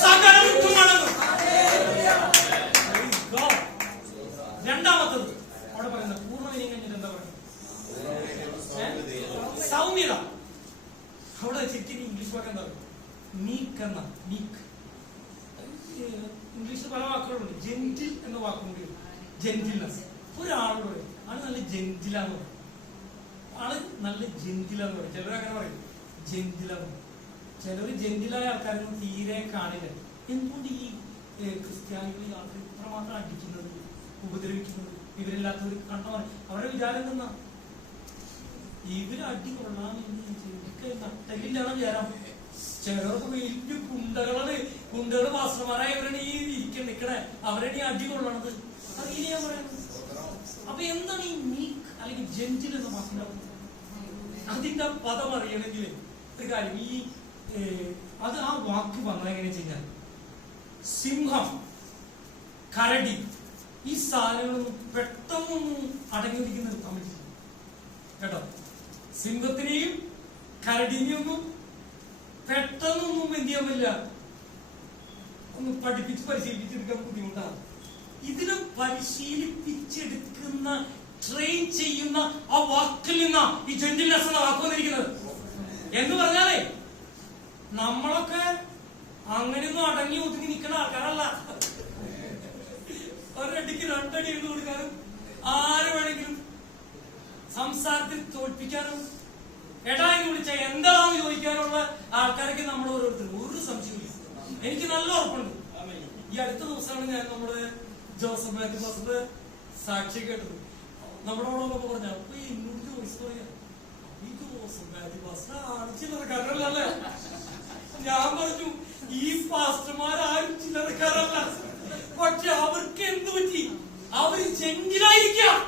സകല മുട്ടും മടങ്ങും. രണ്ടാമത്തത് അവിടെ പറയുന്നത് പൂർണ്ണ വിനയം കഴിഞ്ഞിട്ട് എന്താ പറയുന്നത്? സൗമ്യത. അവിടെ ശരിക്കും ഇംഗ്ലീഷ് വാക്ക് എന്താ? മീക്ക് എന്ന, മീക്ക്. ഇംഗ്ലീഷിൽ പല വാക്കുകളുണ്ട്. ജെന്റിൽ എന്ന വാക്കുണ്ട്, ജെന്റിൽനെസ്. ഒരാളോട് ആണ് നല്ല ജെന്റിലാന്ന് പറയും, ആള് നല്ല ജെന്റിലാന്ന് പറയും. ചിലരങ്ങനെ പറയും ജെന്റിലാന്ന്. ചിലര് ജെന്റിലായ ആൾക്കാരൊന്നും തീരെ കാണില്ല. എന്തുകൊണ്ട് ഈ ക്രിസ്ത്യാനികൾ ഈ ആൾക്കാർ ഇത്രമാത്രം അടിക്കുന്നത്, ഉപദ്രവിക്കുന്നത്? ഇവരില്ലാത്തവർ കണ്ട അവരുടെ വിചാരം എന്തെന്നാ? ഇവര് അടി കൊള്ളാമെന്ന് നട്ടലില്ലാതെ വിചാരം. ചിലർക്ക് വലിയ കുണ്ടകളാണ്, കുണ്ടകള് പാസ്റ്റർമാരായ ഇവരാണ് ഈ നിക്കണേ, അവരാണ് ഈ അടി കൊള്ളണത്. അത് ഇനിയാ പറയുന്നത്. അപ്പൊ എന്താണ് ഈ മീക്ക് അല്ലെങ്കിൽ ജെന്റിൽ എന്ന് മനസ്സിലാവും? അതിന്റെ പദം അറിയണമെങ്കിൽ ഒരു കാര്യം, ഈ അത് ആ വാക്ക് വന്നത് എങ്ങനെ ചെയ്യാൻ? സിംഹം, കരടി, ഈ സാധനങ്ങളൊന്നും പെട്ടെന്നൊന്നും അടങ്ങിയിരിക്കുന്നത് പറ്റില്ല കേട്ടോ. സിംഹത്തിനെയും കരടിനെയും ഒന്നും പെട്ടെന്നൊന്നും എന്ത് ചെയ്യാൻ പറ്റില്ല, ഒന്ന് പഠിപ്പിച്ച് പരിശീലിപ്പിച്ചെടുക്കാൻ ബുദ്ധിമുട്ടാണ്. ഇതിനെ പരിശീലിപ്പിച്ചെടുക്കുന്ന, ട്രെയിൻ ചെയ്യുന്ന ആ വാക്കിൽ നിന്നാ ഈ ജെന്റിൽനെസ് എന്ന വാക്ക് വന്നിരിക്കുന്നത്. എന്ന് പറഞ്ഞാലേ നമ്മളൊക്കെ അങ്ങനെയൊന്നും അടങ്ങി ഒതുങ്ങി നിൽക്കുന്ന ആൾക്കാരല്ല. ഒരടിക്ക് രണ്ടടി എഴുതി കൊടുക്കാനും, ആര് വേണമെങ്കിലും സംസാരത്തിൽ തോൽപ്പിക്കാനും, എടാ എന്ന് വിളിച്ചാൽ എന്താണെന്ന് ചോദിക്കാനുള്ള ആൾക്കാരൊക്കെ നമ്മൾ ഓരോരുത്തരും. ഒരു സംശയമില്ല, എനിക്ക് നല്ല ഉറപ്പുണ്ട്. ഈ അടുത്ത ദിവസമാണ് ഞാൻ നമ്മുടെ ജോസഫ് മാത്യു പാസ്റ്ററുടെ സാക്ഷി കേട്ടത്. നമ്മളോടൊക്കെ പറഞ്ഞ അപ്പൊ എന്നോട് ചോദിച്ചു പറയാ, ഈ ജോസഫ് മാത്യു പാസ്റ്റർ ആണ് ചില്ലറക്കാരല്ലേ? ഞാൻ പറഞ്ഞു, ഈ പാസ്റ്റർമാരും ചില്ലറക്കാരല്ല. പക്ഷെ അവർക്ക് എന്ത് പറ്റി? അവര് ജെന്റിലായിരിക്കാം.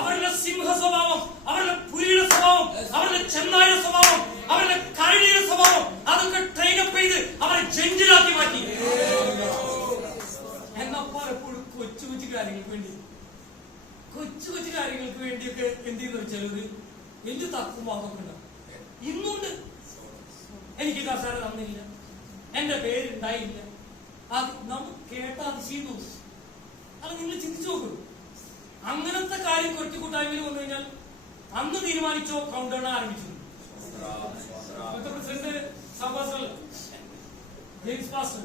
അവരുടെ സിംഹ സ്വഭാവം, അവരുടെ പുലിയുടെ സ്വഭാവം, അവരുടെ ചെന്നായ സ്വഭാവം, അവരുടെ കരടിയുടെ സ്വഭാവം, അതൊക്കെ ട്രെയിനപ്പ് ചെയ്ത് അവരെ ജെന്റിലാക്കി മാറ്റി. എന്നാ പലപ്പോഴും കൊച്ചു കൊച്ചു കാര്യങ്ങൾക്ക് വേണ്ടിയൊക്കെ എന്ത് ചെയ്യുന്ന വെച്ചാൽ ഒരു വലിയ തർക്കം വാദമൊക്കെ ഉണ്ടാവും. ഇന്നുണ്ട് എനിക്ക് കർഷകർ തന്നില്ല, എന്റെ പേരുണ്ടായില്ല, അത് നമുക്ക് കേട്ട അതിശയം തോന്നും. അത് നിങ്ങൾ ചിന്തിച്ചു നോക്കൂ. അങ്ങനത്തെ കാര്യം കൊച്ചു കൂട്ടായ്മയിൽ വന്നു കഴിഞ്ഞാൽ അന്ന് തീരുമാനിച്ചോ കൗണ്ട് ഡൗൺ ആരംഭിച്ചു. പ്രസിഡന്റ് സഭാസൽ, ജെയിംസ് പാസ്റ്റർ,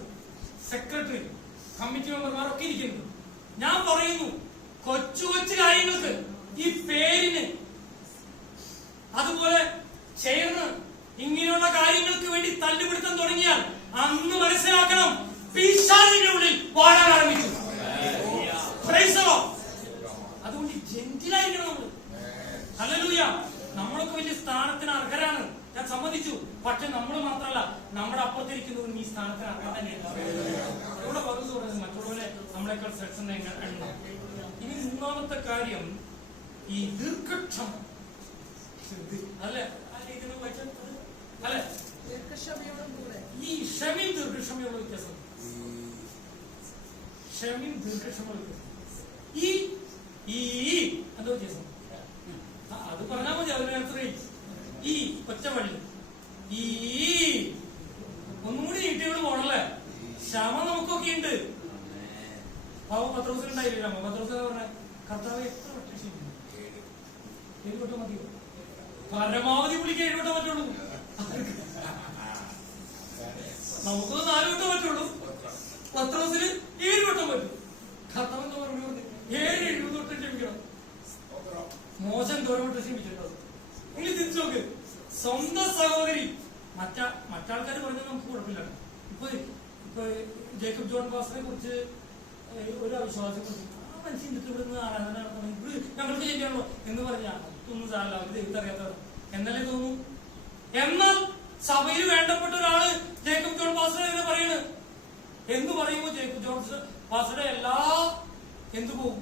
സെക്രട്ടറി, കമ്മിറ്റി മെമ്പർമാരൊക്കെ ഇരിക്കുന്നു. ഞാൻ പറയുന്നു, കൊച്ചു കൊച്ചു കാര്യങ്ങൾക്ക്, ഈ പേരിന്, അതുപോലെ ചേർന്ന് ഇങ്ങനെയുള്ള കാര്യങ്ങൾക്ക് വേണ്ടി തല്ലുപിടുത്തം തുടങ്ങിയാൽ അന്ന് മനസ്സിലാക്കണം, പിശാചിന്റെ ഉള്ളിൽ വാഴാൻ ആരംഭിച്ചു. അതുകൊണ്ട് ജെന്റിലായിരിക്കണം നമ്മൾ. ഹല്ലേലൂയ. നമ്മളൊക്കെ വലിയ സ്ഥാനത്തിന് അർഹരാണ്, ഞാൻ സമ്മതിച്ചു. പക്ഷെ നമ്മൾ മാത്രമല്ല, നമ്മുടെ അപ്പുറത്തിരിക്കുന്നതും ഈ സ്ഥാനത്തിന് അർഹത തന്നെയാണ്. ഇവിടെ പകുതി പറയുന്നത് മറ്റുള്ളവരെ നമ്മളെക്കാൾ സെക്ഷൻ എണ്ണം. ഇനി മൂന്നാമത്തെ കാര്യം, ഈ ദീർഘക്ഷമ അല്ലെ, അല്ലെ, ഈ ക്ഷമയും ദീർഘക്ഷമയുള്ള വ്യത്യാസം. ക്ഷമയും ദീർഘക്ഷമയുള്ള വ്യത്യാസം. ഈ എന്താ വ്യത്യാസം? അത് പറഞ്ഞാൽ മതി. അതിനകത്ത് ഈ ഒറ്റവള്ളി ഈ ഒന്നുകൂടി നീട്ടിയോട് പോണല്ലേ. ക്ഷമ നമുക്കൊക്കെ ഉണ്ട്. പത്രോസിന് ഉണ്ടായില്ല ക്ഷമ. പത്രോസ് പറഞ്ഞ, കർത്താവ് എത്ര വട്ടം ക്ഷമിക്കുന്നു? 7 വട്ടം മതിയോ? പരമാവധി പുള്ളിക്ക് 7 വട്ടം പറ്റുള്ളൂ. നമുക്കൊന്ന് 4 വട്ടം പറ്റുള്ളൂ. പത്രോസിന് 7 വട്ടം പറ്റും. കർത്താവ് എന്താ പറഞ്ഞു? 7-70 വട്ടം ക്ഷമിക്കണം. മോശം തോരവട്ടം ക്ഷമിച്ചിട്ടുണ്ടോ? നിങ്ങൾ തിരിച്ചു നോക്ക്. സ്വന്തം സഹോദരി, മറ്റാൾക്കാർ പറഞ്ഞാൽ നമുക്ക് കുഴപ്പമില്ല. ഇപ്പൊ ഇപ്പൊ ജേക്കബ് ജോൺ പാസ്റ്ററെ കുറിച്ച് ഒരു അവിശ്വാസം ആ മനുഷ്യൻ ഇതൊക്കെ ഇവിടുന്ന് ആരാധന നടത്തണം, ഇവിടെ ഞങ്ങൾക്ക് ശരിയാണല്ലോ എന്ന് പറഞ്ഞാൽ ഒന്നും സാരല്ല, അവര് ദൈവത്തെ അറിയാത്തവർ എന്നല്ലേ തോന്നുന്നു. എന്നാൽ സഭയിൽ വേണ്ടപ്പെട്ട ഒരാള് ജേക്കബ് ജോൺ പാസ്റ്റർ എന്ന് പറയണ് എന്ന് പറയുമ്പോ ജേക്കബ് ജോൺ പാസ്റ്ററുടെ എല്ലാ എന്തു പോകും,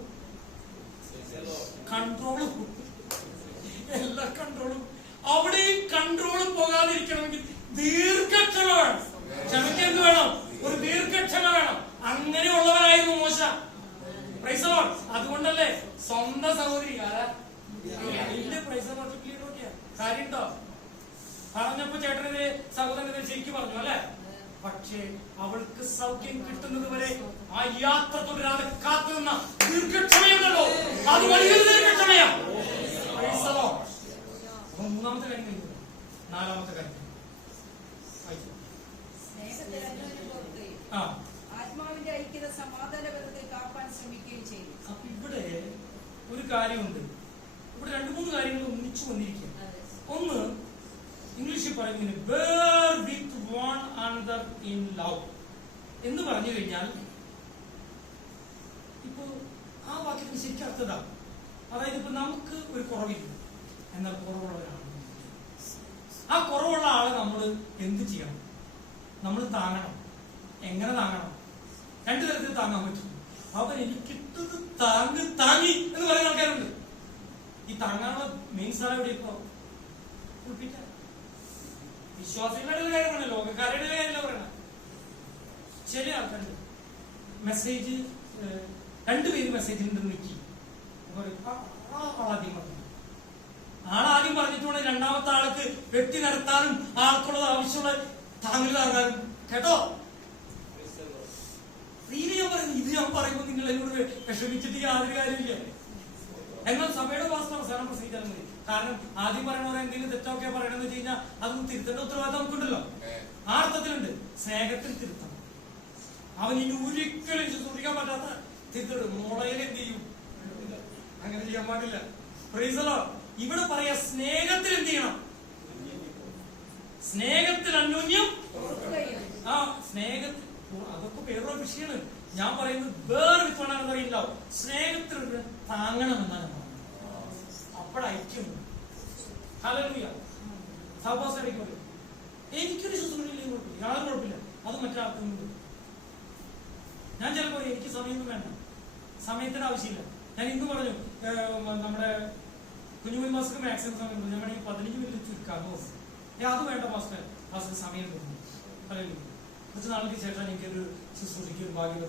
കൺട്രോളും, എല്ലാ കൺട്രോളും. അവിടെയും കൺട്രോളും പോകാതിരിക്കണമെങ്കിൽ ദീർഘക്ഷമ വേണം. ക്ഷമയ്ക്ക് എന്ത് വേണം? ഒരു ദീർഘക്ഷമ വേണം. അങ്ങനെയുള്ളവരായിരുന്നു മോശ. Praise the Lord. അതുകൊണ്ടല്ലേ സ്വന്തം സഹോദരി കാര്യണ്ടോ പറഞ്ഞപ്പോ ചേട്ടനെതിരെ സഹോദരനെതിരെ ശരിക്കും പറഞ്ഞു അല്ലെ. പക്ഷേ അവൾക്ക് സൗഖ്യം കിട്ടുന്നത് വരെ ആ യാത്ര തുടരാതെ കാത്തുനിന്ന ദീർഘക്ഷമയുണ്ടല്ലോ, അത് വലിയൊരു ദീർഘക്ഷമയാ. അപ്പൊ മൂന്നാമത്തെ കാര്യം കഴിഞ്ഞു. നാലാമത്തെ കാര്യം ആത്മാവിന്റെ ഐക്യത സമാധാനപരത്തിൽ കാപ്പാൻ ശ്രമിക്കുകയും ചെയ്യും. അപ്പൊ ഇവിടെ ഒരു കാര്യമുണ്ട്. ഇവിടെ 2-3 കാര്യങ്ങൾ ഒന്നിച്ചു വന്നിരിക്കുക. ഒന്ന്, ഇംഗ്ലീഷിൽ പറയുന്നത് bear with one another in love എന്ന് പറഞ്ഞു കഴിഞ്ഞാൽ ഇപ്പൊ ആ വാക്യത്തിന് ശരിക്കും അർത്ഥത. അതായത് ഇപ്പൊ നമുക്ക് ഒരു കുറവില്ല, എന്നാൽ കുറവുള്ളവരാണ്. ആ കുറവുള്ള ആളെ നമ്മൾ എന്ത് ചെയ്യണം? നമ്മൾ താങ്ങണം. എങ്ങനെ താങ്ങണം? 2 തരത്തിൽ താങ്ങാൻ പറ്റും. അവൻ എനിക്കിട്ടത് താങ്ങി എന്ന് പറയുന്ന ആൾക്കാരുണ്ട്. ഈ താങ്ങാനുള്ള മെയിൻ സ്ഥലം എവിടെ? ഇപ്പൊ വിശ്വാസികളുടെ കാര്യമാണ്, ലോകക്കാരുടെ കാര്യമല്ല പറയണ. ചില ആൾക്കാരുണ്ട് മെസ്സേജ് 2 പേര് മെസ്സേജ് നിൽക്കി ആളാദ്യം പറഞ്ഞു. ആളാദ്യം പറഞ്ഞിട്ട് വേണം 2ാമത്തെ ആൾക്ക് വ്യക്തി നടത്താനും ആൾക്കുള്ളത് ആവശ്യമുള്ള താങ്ങൽ താങ്ങാനും. കേട്ടോ, ഞാൻ പറയുന്നത് ഇത് ഞാൻ പറയുമ്പോൾ നിങ്ങൾ എന്നോട് വിഷമിച്ചിട്ട് യാതൊരു കാര്യമില്ല. എന്നാൽ സഭയുടെ വാസ്തവ അവസാനം പ്രസംഗിച്ചാൽ മതി. കാരണം ആദ്യം പറയണവരെ എന്തെങ്കിലും തെറ്റൊക്കെ പറയണമെന്ന് വെച്ച് കഴിഞ്ഞാൽ അതൊന്നും തിരുത്തേണ്ട ഉത്തരവാദിത്തം നമുക്കുണ്ടല്ലോ. ആ അർത്ഥത്തിലുണ്ട്. സ്നേഹത്തിൽ തിരുത്തണം. അവൻ ഇനി ഒരിക്കലും ശുശ്രൂഷിക്കാൻ പറ്റാത്ത തിരുത്തണം. മോളയിൽ എന്ത് ചെയ്യും? അങ്ങനെ ചെയ്യാൻ പാടില്ല. Praise the Lord. ഇവിടെ പറയാ സ്നേഹത്തിൽ എന്ത് ചെയ്യണം? സ്നേഹത്തിൽ അന്യോന്യം. ആ സ്നേഹത്തിൽ അതൊക്കെ വേറൊരു വിഷയമാണ്. ഞാൻ പറയുന്നത് വേറെ വിത്വണറിയില്ല. സ്നേഹത്തിൽ താങ്ങണമെന്നാണ് പറയുന്നത്. അപ്പോഴൈക്യം. ഹല്ലേലൂയ. സഹവാസത്തിലേക്ക് പറയും എനിക്കൊരു ശുശ്രൂഷയില്ലെങ്കിൽ കുഴപ്പമില്ല, യാതൊരു കുഴപ്പമില്ല, അത് മറ്റൊരാൾക്കും. ഞാൻ ചിലപ്പോൾ എനിക്ക് സമയമൊന്നും വേണ്ട, സമയത്തിന്റെ ആവശ്യമില്ല. ഞാൻ ഇന്ന് പറഞ്ഞു നമ്മുടെ കുഞ്ഞുമൊഴി മാസ്റ്റർ മാക്സിമം സമയം ഞാൻ വേണമെങ്കിൽ 15 മിനിറ്റ് ചുരുക്കാമോ? അത് വേണ്ട മാസ്റ്റർ, മാസ്റ്റർ സമയം തോന്നുന്നു. ഹല്ലേലൂയ. കുറച്ച് നാൾക്ക് ശേഷം എനിക്കൊരു ശുശ്രൂഷയ്ക്ക് ഒരു ഭാഗ്യത.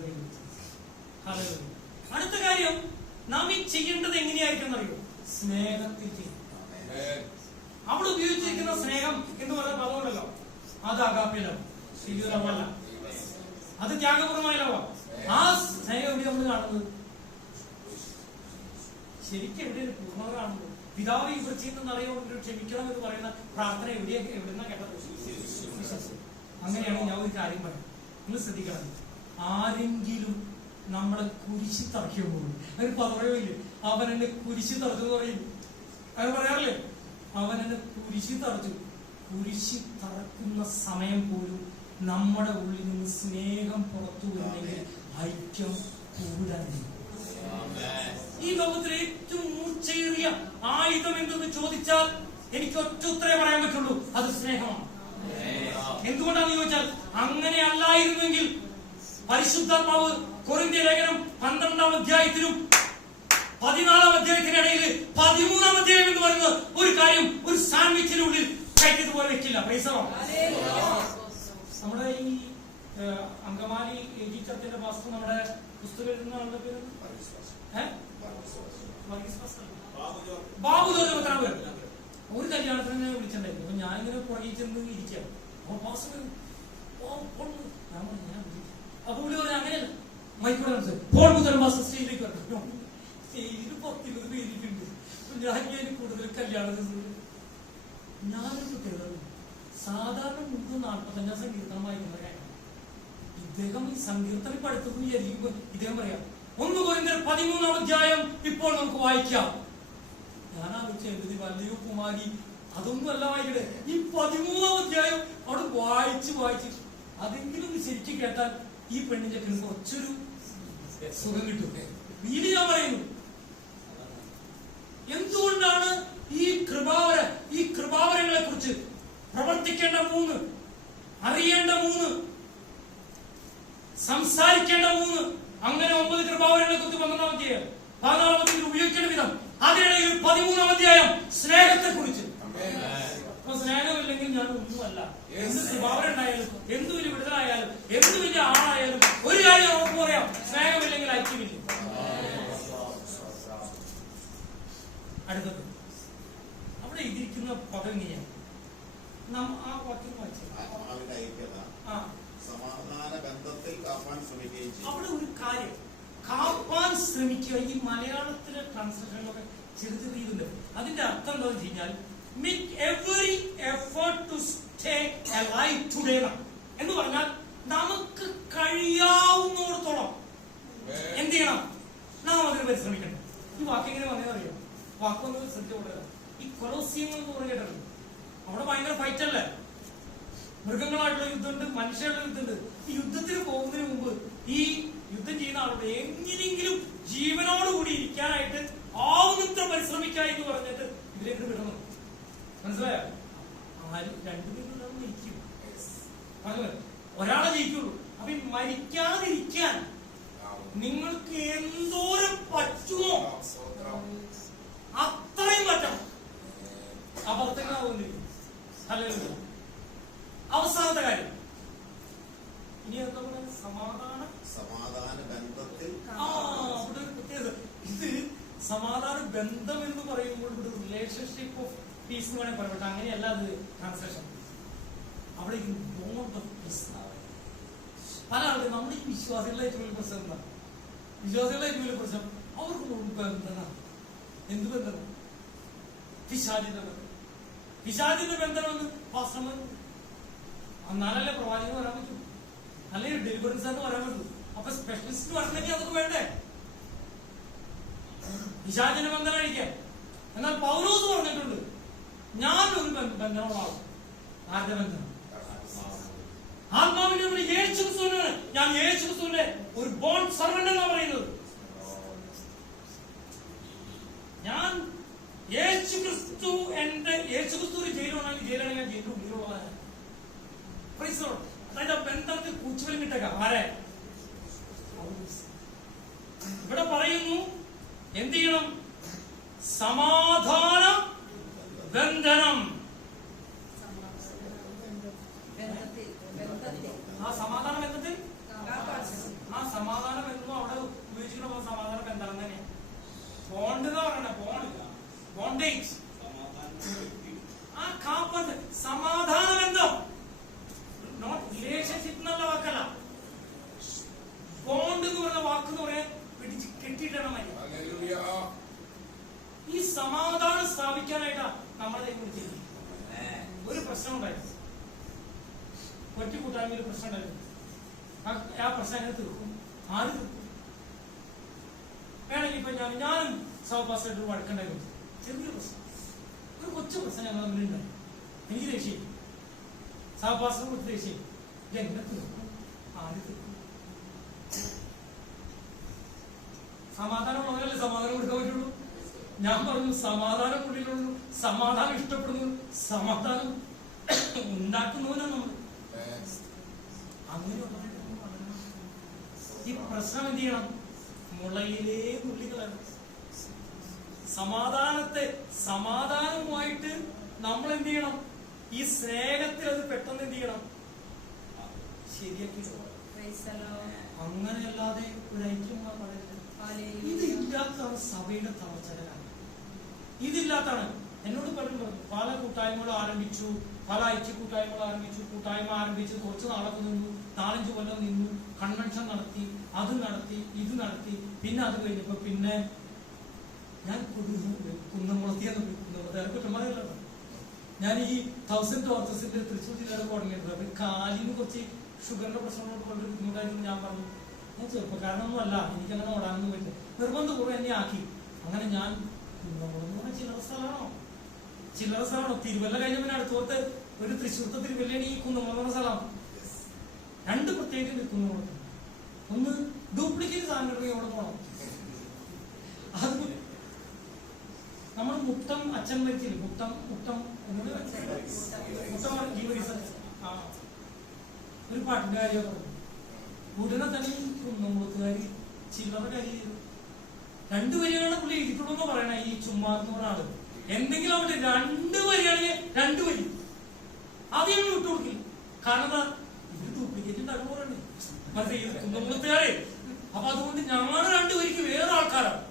ഹല്ലേലൂയ. അടുത്ത കാര്യം, നാം ഈ ചെയ്യേണ്ടത് എങ്ങനെയായിരിക്കും എന്നറിയോ? സ്നേഹത്തിൽ ചെയ്യും. അവിടെ ഉപയോഗിച്ചിരിക്കുന്ന സ്നേഹം എന്ന് പറയുന്ന പദമുണ്ടല്ലോ, അത് അഗാപ്പയിലോ ശരിയല്ല, അത് ത്യാഗപൂർവമായല്ലോ. ആ സ്നേഹം എവിടെ നമ്മൾ കാണുന്നത്? ശരിക്കും എവിടെയാണ് പൂർണ്ണത കാണുന്നത്? പിതാവ് ഇവർ ചെയ്യുന്നറിയോ ക്ഷമിക്കണം എന്ന് പറയുന്ന പ്രാർത്ഥന എവിടെന്നാ കേട്ടത്? അങ്ങനെയാണ്. ഞാൻ ഒരു കാര്യം പറയാം, നിങ്ങൾ ശ്രദ്ധിക്കണം. ആരെങ്കിലും നമ്മളെ കുരിശി തറയ്ക്കുമ്പോൾ അതിന് പറയുമില്ലേ, അവൻ എന്നെ കുരിശി തറച്ചു എന്ന് പറയും. അത് പറയാറില്ലേ? അവൻ എന്നെ കുരിശി തറച്ചു. കുരിശി തറക്കുന്ന സമയം പോലും നമ്മുടെ ഉള്ളിൽ നിന്ന് സ്നേഹം പുറത്തു വരുന്നെങ്കിൽ ഐക്യം കൂടാൻ. ഈ ലോകത്തിലെ ഏറ്റവും മൂർച്ചയേറിയ ആയുധം എന്തെന്ന് ചോദിച്ചാൽ എനിക്ക് ഒറ്റ ഉത്തരേ പറയാൻ പറ്റുള്ളൂ, അത് സ്നേഹമാണ്. എന്തുകൊണ്ടാണെന്ന് ചോദിച്ചാൽ, അങ്ങനെ അല്ലായിരുന്നെങ്കിൽ പരിശുദ്ധാത്മാവ് കൊരിന്ത്യ ലേഖനം 12-ാം അധ്യായത്തിനും 14-ാം അധ്യായത്തിനിടയിൽ 13-ാം അധ്യായം എന്ന് പറയുന്നത് ഒരു കാര്യം ഒരു സാൻഡ്വിച്ചിനുള്ളിൽ കഴിച്ചതുപോലെ വെക്കില്ല. പ്രൈസറോ. നമ്മുടെ ഈ അങ്കമാലി AG ചർച്ചിന്റെ പാസ്റ്റർ നമ്മുടെ പുസ്തകം എഴുതുന്ന ആളുടെ പേര് ബാബു ജോർജ് പത്രാപുരം. ഒരു കല്യാണത്തിന് വിളിച്ചിട്ടുണ്ടായിരുന്നു. അപ്പൊ ഞാനിങ്ങനെ പുറകെ ചെന്ന് ഇരിക്കാം. അപ്പൊ പാസ്റ്റർ അപ്പൊ പുള്ളി പറഞ്ഞ അങ്ങനെയല്ല, മൈക്രോഡ് പോൾ മുതൽ മാസ്റ്റർ സ്റ്റേജിലേക്ക് വരണം. സ്റ്റേജിൽ 10-20 പേരിട്ടുണ്ട്. ഞാൻ കൂടുതൽ കല്യാണത്തിന് ഞാനൊരു കേരളം സാധാരണ 45 സങ്കീർത്തനം വായിക്കുന്ന കാര്യം. ഇദ്ദേഹം ഈ സങ്കീർത്തനം പഠിത്തം വിചാരിക്കുമ്പോ ഇദ്ദേഹം പറയാം 1 കൊരിന്ത്യർ 13-ാം അധ്യായം ഇപ്പോൾ നമുക്ക് വായിക്കാം. ഞാൻ ആലോചിച്ചത് വല്ലയോ കുമാരി, അതൊന്നും അല്ല വായിക്കട്ടെ. ഈ 13-ാം അധ്യായം അവിടെ വായിച്ച് അതെങ്കിലും ശരിക്കും കേട്ടാൽ ഈ പെണ്ണിന്റെ കുറച്ചൊരു സുഖം കിട്ടും. ഇനി ഞാൻ പറയുന്നു, എന്തുകൊണ്ടാണ് ഈ കൃപാവരങ്ങളെ കുറിച്ച് പ്രവർത്തിക്കേണ്ട 3, അറിയേണ്ട 3, സംസാരിക്കേണ്ട 3, അങ്ങനെ 9 കൃപാവരങ്ങളെ കുറിച്ച് 12-ാം അധ്യായം, 14-ാം അധ്യായം ഉപയോഗിക്കേണ്ട വിധം, അതിനിടയിൽ 13-ാം അധ്യായം സ്നേഹത്തെ കുറിച്ച്. അപ്പൊ സ്നേഹമില്ലെങ്കിൽ ഞാൻ ഒന്നുമല്ല. എന്ത് കൃപാവരം ഉണ്ടായാലും, എന്ത് വലിയ വിടുതലായാലും, എന്ത് വലിയ ആളായാലും ഒരു കാര്യം നമുക്ക് പറയാം, സ്നേഹമില്ലെങ്കിൽ ഐക്യമില്ല. അടുത്തത് അവിടെ ഇതിരിക്കുന്ന പദം എങ്ങനെയാണ്? ആ വാക്യം വായിച്ചത് സമാധാന ബന്ധത്തിൽ കാപ്പാൻ ശ്രമിക്കുകയും ചെയ്യും. അവിടെ ഒരു കാര്യം കാപ്പാൻ ശ്രമിക്കുക. ഈ മലയാളത്തിലെ ട്രാൻസ്ലേഷനിലൊക്കെ ചെറിയ ചെറിയതുണ്ട്. അതിന്റെ അർത്ഥം എന്താണെന്ന് വെച്ച് കഴിഞ്ഞാൽ make every effort to stay alive today എന്ന് പറഞ്ഞാൽ നമുക്ക് കഴിയാവുന്നിടത്തോളം എന്ത് ചെയ്യണം? നാം അതിന് പരിശ്രമിക്കണം. ഈ വാക്ക് എങ്ങനെ വന്നതെന്നറിയോ? വാക്കൊന്ന് ശ്രദ്ധിച്ചോളൂ. ഈ കൊളോസിയം എന്ന് പറഞ്ഞ കേട്ടത് അവിടെ ഭയങ്കര ഫൈറ്റ് അല്ലേ? മൃഗങ്ങളായിട്ടുള്ള യുദ്ധമുണ്ട്, മനുഷ്യരുടെ യുദ്ധമുണ്ട്. ഈ യുദ്ധത്തിന് പോകുന്നതിന് മുമ്പ് ഈ യുദ്ധം ചെയ്യുന്ന ആളുടെ എങ്ങനെയെങ്കിലും ജീവനോടുകൂടി ഇരിക്കാനായിട്ട് ആവുന്നത്ര പരിശ്രമിക്കുക എന്ന് പറഞ്ഞിട്ട് ഇതിലേക്ക് വിടണം. മനസ്സിലായോ? ആരും 2 പേരുണ്ടാവും ജയിക്കും. ഒരാളെ ജയിക്കുള്ളൂ. അപ്പൊ ഈ മരിക്കാതിരിക്കാൻ നിങ്ങൾക്ക് എന്തോരം പറ്റുമോ അത്രയും പറ്റണം. അബദ്ധങ്ങളാവുന്നില്ല. അല്ലെങ്കിൽ അവസാനത്തെ കാര്യം ഇനി എന്താ പറയുക? സമാധാന ബന്ധത്തിൽ. അവിടെ ഒരു പ്രത്യേകത. ഇത് സമാധാന ബന്ധം എന്ന് പറയുമ്പോൾ ഇവിടെ റിലേഷൻഷിപ്പ് ഓഫ് പീസ് എന്ന് വേണമെങ്കിൽ പറയട്ടെ. അങ്ങനെയല്ല അത് ട്രാൻസ്ലേഷൻ. അവിടെ ബോണ്ട് ഓഫ് പീസ്. പല ആളുകൾ നമ്മുടെ ഈ വിശ്വാസികളായിട്ട് വലിയ പ്രശ്നം എന്താ? വിശ്വാസികളായിട്ട് വലിയ പ്രശ്നം അവർക്ക് ബന്ധമാണ്. എന്ത് ബന്ധം? പിശാചിന്റെ ബന്ധം. പിശാചിന്റെ ബന്ധമെന്ന് പാസ്റ്റർമാർ എന്നാലല്ലേ പ്രവാചകന് വരാൻ പറ്റൂ, അല്ലെങ്കിൽ ഡെലിവറൻസ് പറയാൻ പറ്റൂ. അപ്പൊ സ്പെഷ്യലിസ്റ്റ് വരണമെങ്കിൽ അതൊക്കെ വേണ്ടേ? പിശാചിന്റെ ബന്ധം കഴിക്കാൻ. എന്നാൽ പൗലോസ് പറഞ്ഞിട്ടുണ്ട്, ഞാനൊരു ബന്ധമുള്ള ആളാണ്. ആരുടെ ബന്ധം? ആത്മാവിന്റെ യേശുക്രിസ്തുവിനാണ്. ഞാൻ യേശുക്രിസ്തുവിന്റെ ഒരു ബോൺ സർവന്റ് എന്നാ പറയുന്നത്. ഞാൻ യേശുക്രിസ്തു ഒരു ജയിലാണെങ്കിൽ ഞാൻ ജയിലിൽ ഉള്ളിലുള്ളതാണ്. അതായത് ആ ബന്ധത്തിൽ കൂച്ചുവലും കിട്ടേക്കാം. ആരെ? ഇവിടെ പറയുന്നു എന്ത് ചെയ്യണം? സമാധാന ബന്ധനം. ആ സമാധാന ബന്ധത്തിൽ സമാധാന ബന്ധം അവിടെ ഉപയോഗിച്ചിട്ടുള്ള സമാധാന ബന്ധം തന്നെയാണ്. ബോണ്ട് എന്ന് പറയണ്ട, ബോണ്ടേജ്. ആ കാപ്പത് സമാധാന ബന്ധം, നോട്ട് റിലേഷൻഷിപ്പ് എന്നുള്ള വാക്കല്ല. ബോണ്ട് എന്ന് പറഞ്ഞ വാക്ക് എന്ന് പറയാൻ പിടിച്ച് കെട്ടിയിട്ടാണ് മതി. ഈ സമാധാനം സ്ഥാപിക്കാനായിട്ടാ നമ്മളെ ചെയ്യുന്നത്. ഒരു പ്രശ്നം ഉണ്ടായിരുന്നു, ഒറ്റ കൂട്ടായ്മയിൽ പ്രശ്നം ഉണ്ടായിരുന്നു. ആ പ്രശ്നം എങ്ങനെ തീർക്കും? ആര് തീർക്കും? വേണമെങ്കിൽ ഇപ്പൊ ഞാനും സഹപാസായിട്ട് വഴക്കുണ്ടായിരുന്നു. ചെറിയ പ്രശ്നം, ഒരു കൊച്ചു പ്രശ്നം ഞങ്ങൾ തമ്മിലുണ്ടായി. എനിക്ക് ദേഷ്യം, സഹപാസിനെ കുറിച്ച് ദേഷ്യം. ഇതെങ്ങനെ തീർക്കും? ആര് തീർക്കും? സമാധാനം ഉള്ളവരല്ലേ സമാധാനം കൊടുക്കാൻ പറ്റുള്ളൂ. ഞാൻ പറഞ്ഞു സമാധാനം ഉള്ളിലുള്ളൂ, സമാധാനം ഇഷ്ടപ്പെടുന്നു, സമാധാനം ഉണ്ടാക്കുന്നവനാണ് നമ്മൾ. അങ്ങനെ ഈ പ്രശ്നം എന്ത് ചെയ്യണം? മുളയിലേ നുള്ളികളാണ്. സമാധാനവുമായിട്ട് നമ്മൾ എന്ത് ചെയ്യണം? ഈ സ്നേഹത്തിൽ അത് പെട്ടെന്ന് എന്ത് ചെയ്യണം? ശരിയാക്കി. അങ്ങനെയല്ലാതെ ഒരു ഐക്യം ഇതില്ലാത്തതാണ് സഭയുടെ തളർച്ചലാണ്. ഇതില്ലാത്താണ്. എന്നോട് പറഞ്ഞു പല കൂട്ടായ്മകൾ ആരംഭിച്ചു, പല ഐക്യ കൂട്ടായ്മകൾ ആരംഭിച്ചു. കൂട്ടായ്മ ആരംഭിച്ച് കുറച്ച് നാളൊക്കെ നിന്നു, 4-5 കൊല്ലം നിന്നു, കൺവെൻഷൻ നടത്തി, അത് നടത്തി, ഇത് നടത്തി. പിന്നെ അത് കഴിഞ്ഞപ്പോ പിന്നെ ഞാൻ കുന്നംകുളത്തിയാണ് കുറ്റന്മാരല്ല. ഞാൻ ഈ 1000 ഓർത്തസിന്റെ തൃശ്ശൂർ ജില്ലയുടെ കോർഡിനേറ്റർ. അപ്പൊ കാലിന് കുറച്ച് ഷുഗറിന്റെ പ്രശ്നങ്ങളൊക്കെ കൊണ്ട് ബുദ്ധിമുട്ടായിരുന്നു. ഞാൻ പറഞ്ഞു ഞാൻ ചെറുപ്പക്കാരനൊന്നും അല്ല, എനിക്കങ്ങനെ ഓടാനൊന്നും പറ്റില്ല. നിർബന്ധപൂർവ്വം എന്നെ ആക്കി. അങ്ങനെ ഞാൻ കുന്നംകുളം ചില്ലറ സ്ഥലമാണോ? തിരുവല്ല കഴിഞ്ഞ പിന്നെ അടുത്തോട്ട് ഒരു തൃശ്ശൂർത്തെ തിരുവല്ലയാണ് ഈ കുന്നംകുളം സ്ഥലം. രണ്ട് പ്രത്യേകം നിൽക്കുന്നു. ഒന്ന് ഡ്യൂപ്ലിക്കേറ്റ് സാധനങ്ങൾ അവിടെ പോകണം. അത് നമ്മൾ മുട്ടം അച്ഛൻ മരിച്ചില്ല, മുട്ടം ഒരു പാട്ടുകാരിയോ പറഞ്ഞു. ഉടനെ തന്നെ കുന്നംകുളത്തുകാരി ചില്ലറ കാര്യം ചെയ്തു. 2 വരികളാണ് പുള്ളി എഴുതിയിട്ടുള്ളൂ പറയണ. ഈ ചുമ്മാ എന്ന് പറഞ്ഞ ആള് എന്തെങ്കിലും അവിടെ 2 വരിയാണെങ്കിൽ 2 വരി ആദ്യം വിട്ടു കൊടുക്കില്ല. കാരണം എന്താ, ഇത് ഡ്യൂപ്ലിക്കേറ്റ് ഉണ്ടാക്കുന്ന പറയണേ മനസ്സിലായി കുന്നംകുളത്തുകാരെ. അപ്പൊ അതുകൊണ്ട് ഞങ്ങളുടെ 2 വരിക്ക് വേറെ ആൾക്കാരാണ്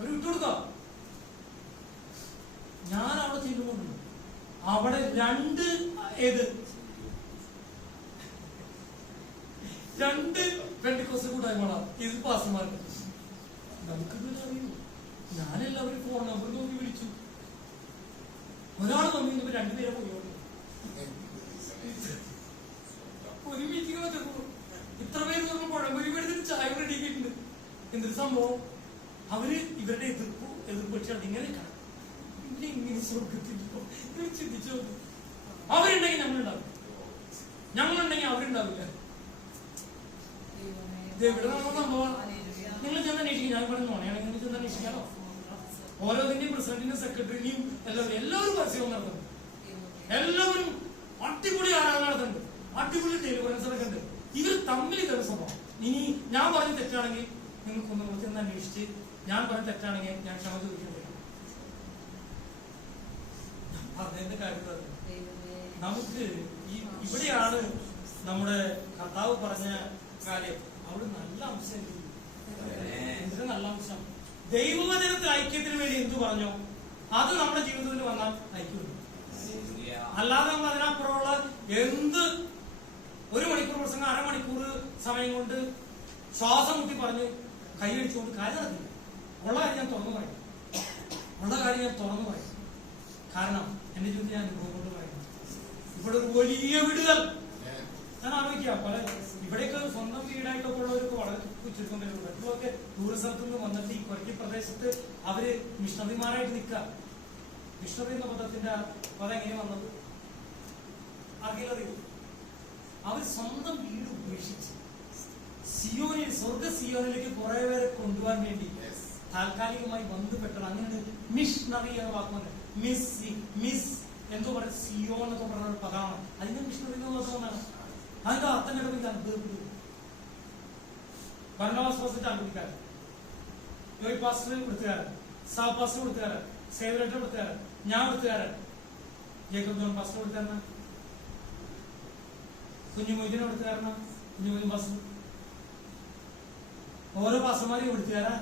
ഒരു വിട്ടുകൊടുക്ക. ഞാൻ അവിടെ ചെല്ലുന്നുണ്ട്, അവിടെ 2 പെന്തിക്കോസ്ത് കൂട്ടായ്മകളാ ഇത് പാസ്റ്റർമാർക്ക്. നമുക്കിത് അറിയൂ. ഞാനെല്ലാവരും ഫോൺ നമ്പർ നോക്കി വിളിച്ചു. ഒരാൾ വന്നു കഴിഞ്ഞപ്പോ 2 പേരെ പോയി. ഒരു മീറ്റിംഗ് വെച്ചപ്പോ ഇത്ര പേര് നമ്മൾ പഴംപൊരി എടുത്തിട്ട് ചായ റെഡിയാക്കിയിട്ടുണ്ട്. എന്തൊരു സംഭവം. അവര് ഇവരുടെ എതിർപ്പ് വെച്ചാൽ ഇങ്ങനെ ഇങ്ങനെ സ്വർഗത്തിലോ ചിന്തിച്ചു. അവരുണ്ടെങ്കിൽ ഞങ്ങളുണ്ടാവില്ല, ഞങ്ങളുണ്ടെങ്കിൽ അവരുണ്ടാവില്ല. ഇവിടെ നമ്മൾ സംഭവം നിങ്ങൾ ചെന്ന് അന്വേഷിക്കും. ഞാൻ പറഞ്ഞു നോണെങ്കിൽ നിങ്ങൾ ചെന്ന് അന്വേഷിക്കാനോ. ഓരോന്നിന്റെയും പ്രസിഡന്റിന്റെയും സെക്രട്ടറിന്റെയും എല്ലാവരും പരസ്യവും നടത്തുന്നുണ്ട്. എല്ലാവരും അടിപൊളി ആരാധന നടത്തുന്നുണ്ട്, അടിപൊളി ടെലികോൺഫറൻസ് ഒക്കെ ഉണ്ട്. ഇവർ തമ്മിൽ ഇതൊരു സംഭവം. ഇനി ഞാൻ പറഞ്ഞ തെറ്റാണെങ്കിൽ നിങ്ങൾക്കൊന്ന് ചെന്ന് അന്വേഷിച്ച്, ഞാൻ പറഞ്ഞ തെറ്റാണെങ്കിൽ ഞാൻ ക്ഷമ ചോദിക്കേണ്ടി വരും. അതിന്റെ കാര്യം നമുക്ക് ഇവിടെയാണ് നമ്മുടെ കർത്താവ് പറഞ്ഞ കാര്യം. അവിടെ നല്ല അംശം, എന്തിനു നല്ല അംശം. ദൈവവചനത്തിൽ ഐക്യത്തിന് വേണ്ടി എന്തു പറഞ്ഞോ അത് നമ്മുടെ ജീവിതത്തിൽ വന്നാൽ ഐക്യമുണ്ട്. അല്ലാതെ നമ്മൾ അതിനപ്പുറമുള്ള എന്ത് 1 മണിക്കൂർ പ്രസംഗം 1/2 മണിക്കൂർ സമയം കൊണ്ട് ശ്വാസം മുട്ടി പറഞ്ഞ് കൈയടിച്ചുകൊണ്ട് കാര്യം നടക്കില്ല. ഉള്ള കാര്യം ഞാൻ തുറന്നു പറയും. കാരണം എന്റെ ജീവിതത്തിൽ ഞാൻ അനുഭവം കൊണ്ട് പറയുന്നു. ഇവിടെ ഒരു വലിയ വിടുതൽ ഞാൻ ആലോചിക്കാം. പല ഇവിടെയൊക്കെ സ്വന്തം വീടായിട്ടൊക്കെ ഉള്ളവർക്ക് വളരെ ചുരുക്കം പേരുണ്ട്. മറ്റുള്ളവർക്ക് ദൂരസ്ഥലത്ത് നിന്ന് വന്നിട്ട് ഈ കൊരട്ടി പ്രദേശത്ത് അവര് മിഷണറിമാരായിട്ട് നിൽക്കുക. മിഷണറി എന്ന പദത്തിന്റെ പദം എങ്ങനെ വന്നത് അറിയില്ലറിയൂ. അവർ സ്വന്തം വീട് ഉപേക്ഷിച്ച് സിയോനിൽ സ്വർഗ സിയോനിലേക്ക് കുറെ പേരെ കൊണ്ടുപോകാൻ വേണ്ടി താൽക്കാലികമായി ബന്ധപ്പെട്ടത്. അങ്ങനെ മിഷണറി എന്ന വാക്കുണ്ട്. മിസ് എന്തോ പറയുക, സിയോ എന്നൊക്കെ പറഞ്ഞ ഒരു പദമാണ്. അതിന്റെ മിഷണറി പദമാണ്. അതിന്റെ അർത്ഥം കേട്ടപ്പോൾ എനിക്ക് അത്ഭുതപ്പെട്ടു. ഭരണവാസത്തിന്റെ അത്ഭുതക്കാരൻ, ജോയ് പാസ്റ്റർ എടുത്തുകാരൻ, സാ പാസ്റ്റർ എടുത്തുകാരൻ, സേവരേറ്റർ എടുത്തുകാരൻ, ഞാൻ എടുത്തുകാരൻ, ജേക്കബ് ജോൺ പാസ്റ്റർ എടുത്തുകാരന, കുഞ്ഞുമൊയ്തിനെ എടുത്തുകാരന, കുഞ്ഞുമൊയ്തീൻ പാസ്റ്റർ, ഓരോ പാസ്റ്റർമാരെയും എടുത്തുകാരാ.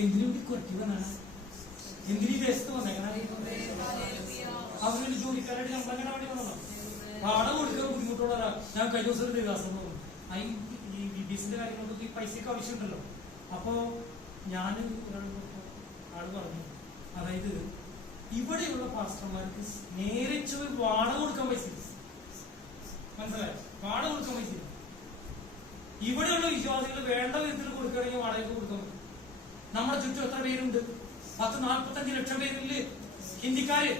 എന്തിനു വേണ്ടി കുറയ്ക്കുവാനാണ്? എന്തിനീ ദേശത്ത് വന്നേക്കണം? അവരുടെ ജോലിക്കാരായിട്ട് നമ്മളെങ്ങനെ വേണ്ടി വന്നോ? വാടക കൊടുക്കാൻ ബുദ്ധിമുട്ടുള്ളവരാ. ഞാൻ കഴിഞ്ഞ ദിവസം ദേവാസം തോന്നുന്നു. ഈ BBSന്റെ കാര്യങ്ങൾക്ക് ഈ പൈസയൊക്കെ ആവശ്യമുണ്ടല്ലോ. അപ്പോ ഞാൻ ആള് പറഞ്ഞു, അതായത് ഇവിടെയുള്ള പാസ്റ്റർമാർക്ക് നേരെ വാടക കൊടുക്കാൻ പൈസ, മനസ്സിലായോ? വാടക കൊടുക്കാൻ പൈസ. ഇവിടെയുള്ള വിശ്വാസികൾ വേണ്ട വിധത്തിൽ കൊടുക്കണമെങ്കിൽ വാടകയ്ക്ക് കൊടുക്കാൻ പറ്റും. നമ്മുടെ ചുറ്റും എത്ര പേരുണ്ട്? 10-45 ലക്ഷം പേരില്ലേ ഹിന്ദിക്കാര്?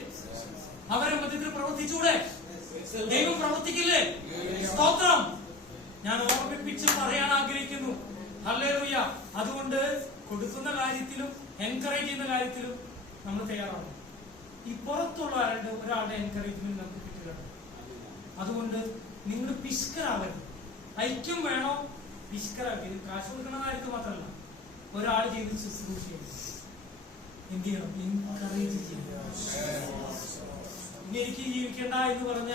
അവരെ മധ്യത്തിൽ പ്രവർത്തിച്ചൂടെ? ദൈവം പ്രവർത്തിക്കില്ലേ? സ്തോത്രം. ഞാൻ ഓർമ്മിപ്പിച്ച് പറയാൻ ആഗ്രഹിക്കുന്നു. ഹല്ലേലൂയ. അതുകൊണ്ട് കൊടുക്കുന്ന കാര്യത്തിലും എൻകറേജ് ചെയ്യുന്ന കാര്യത്തിലും നമ്മൾ തയ്യാറാണ്. ഈ പുറത്തുള്ള ഒരാളുടെ എൻകറേജ്മെന്റ് നമുക്ക് കിട്ടുക. അതുകൊണ്ട് നിങ്ങൾ പിശുക്കരാവരുത്. ഐക്യം വേണോ? പിശുക്കരാക്കി കാശ് കൊടുക്കുന്ന കാര്യത്തിൽ മാത്രമല്ല, ഒരാൾ ചെയ്ത് ശുശ്രൂഷ എന്ത് ചെയ്യണം? എൻകറേജ് ചെയ്യണം. ഇനി എനിക്ക് ജീവിക്കണ്ട എന്ന് പറഞ്ഞ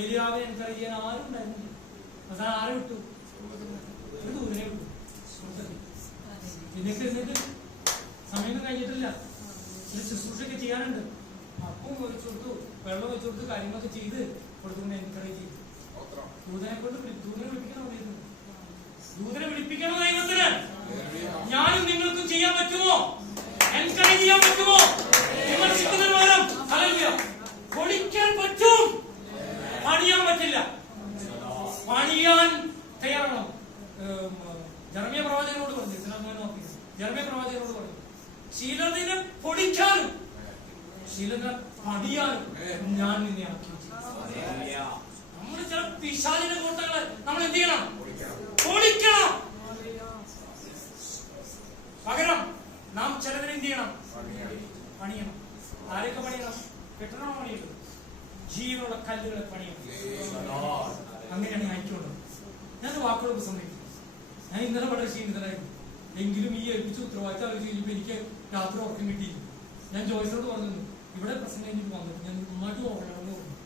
ഏലിയാവിനെ എൻകറേജ് ചെയ്യാൻ ആരും ഉണ്ടായിരുന്നില്ല. അവസാനം ആരെ വിട്ടു? ഒരു ദൂരെ വിട്ടു. പിന്നെ എന്നിട്ട് സമയം കഴിഞ്ഞിട്ടില്ല, ഒരു ശുശ്രൂഷയൊക്കെ ചെയ്യാനുണ്ട്. അപ്പം വെച്ചു കൊടുത്തു, വെള്ളം വെച്ചു കൊടുത്ത് കാര്യങ്ങളൊക്കെ ചെയ്ത് കൊടുക്കുന്ന എൻകറേജ് ചെയ്തു. ദൂതനെ വിളിപ്പിക്കണം. ദൂതനെ വിളിപ്പിക്കണം ദൈവത്തിന്. ഞാനും നിങ്ങൾക്കും ചെയ്യാൻ പറ്റുമോ? എൻകറേജ് ചെയ്യാൻ പറ്റുമോ? നിങ്ങൾ ചിന്തിക്കുന്ന പകരം പൊളിക്കാൻ പറ്റും, പണിയാൻ പറ്റില്ല. പണിയാൻ തയ്യാറാണോ? ജെറമ്യ പ്രവാചകനോട് പറഞ്ഞു, ജെറമ്യ പ്രവാചകനോട് പറഞ്ഞു, ചിലതിനെ പൊടിക്കാനും ചിലതിനെ പണിയാനും ഞാൻ നിന്നെ ആക്കി. നമ്മൾ ചില പിശാചിന്റെ കൂട്ടങ്ങളെ നമ്മൾ എന്ത് ചെയ്യണം? പൊളിക്കണം. പകരം നാം ചിലതിന് എന്ത് ചെയ്യണം? പണിയണം. ആരെയൊക്കെ പണിയണം? കെട്ടണോ പണിയുള്ളത്? ജീവനുള്ള കല്ലുകളെ പണിയണം. അങ്ങനെയാണ് ഞാൻ അയച്ചുകൊണ്ടത്. ഞാൻ വാക്കുകൾ പ്രസംഗിക്കും. ഞാൻ ഇന്നലെ വളരെ ക്ഷീണിതനായിരുന്നു. എങ്കിലും ഈ ഏൽപ്പിച്ച ഉത്തരവാദിത്തം ആലോചിച്ച് കഴിഞ്ഞപ്പോൾ എനിക്ക് രാത്രി ഉറക്കം കിട്ടിയില്ല. ഞാൻ ജോയ്സിനോട് പറഞ്ഞിരുന്നു, ഇവിടെ പ്രസംഗം കഴിഞ്ഞിട്ട് വന്നിട്ട് ഞാൻ നന്നായിട്ട് ഉറങ്ങണമെന്ന് പറഞ്ഞു.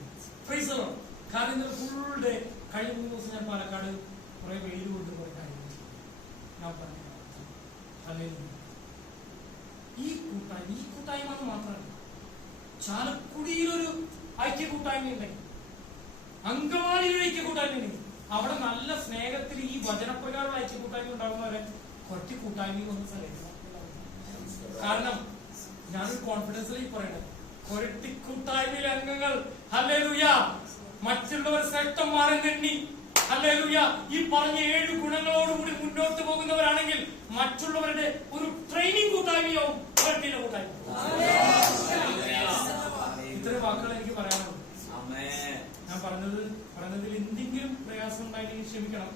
Praise the Lord. കാരണം ഇന്നലെ ഫുൾ ഡേ കഴിഞ്ഞ 3 ദിവസം ഞാൻ പാലക്കാട് കുറെ വെയിൽ കൊണ്ട് കുറെ കാര്യങ്ങൾ ഞാൻ പറഞ്ഞു. ഈ കൂട്ടായ്മ മാത്രമല്ല, ചാലക്കുടിയിലൊരു ഐക്യ കൂട്ടായ്മ ഉണ്ടെങ്കിൽ, അങ്കമാലിയിൽ ഐക്യ കൂട്ടായ്മ ഉണ്ടെങ്കിൽ, അവിടെ നല്ല സ്നേഹത്തിൽ ഈ വചനപ്രകാരമുള്ള ഐക്യ കൂട്ടായ്മ ഉണ്ടാകുന്നവരെ ഒറ്റ കൂട്ടായ്മയും ഒന്ന് സ്ഥലം. കാരണം ഞാനൊരു കോൺഫിഡൻസിൽ പറയണത്, ഒരട്ടി കൂട്ടായ്മയിലെ അംഗങ്ങൾ ഹല്ലേലൂയ മറ്റുള്ളവർ ശ്രേഷ്ഠന്മാരെണ്ണി ഹല്ലേലൂയ ഈ പറഞ്ഞ 7 ഗുണങ്ങളോടുകൂടി മുന്നോട്ട് പോകുന്നവരാണെങ്കിൽ മറ്റുള്ളവരുടെ ഒരു ട്രെയിനിങ് കൂട്ടായ്മയാവും ഒരട്ടിയുടെ കൂട്ടായ്മ. ഇത്രയും വാക്കുകൾ എനിക്ക് പറയാനുള്ളൂ. ഞാൻ പറഞ്ഞതിൽ എന്തെങ്കിലും പ്രയാസം ഉണ്ടായില്ലെങ്കിൽ ക്ഷമിക്കണം.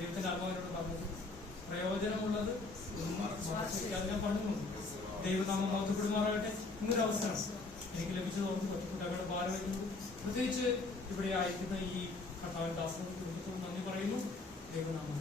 ദൈവത്തിന്റെ ആത്മാവിനോട് പറഞ്ഞത് പ്രയോജനമുള്ളത് ഞാൻ പറഞ്ഞു. ദൈവനാമം മഹത്വപ്പെടുമാറാകട്ടെ. ഇന്നൊരു അവസരം എനിക്ക് ലഭിച്ചത് ഓർത്ത് കൊച്ചുകുട്ടികളുടെ ഭാരമായിരുന്നു. പ്രത്യേകിച്ച് ഇവിടെ അയക്കുന്ന ഈ കർത്താവിന്റെ ദാസനോട് നന്ദി പറയുന്നു. ദൈവനാമം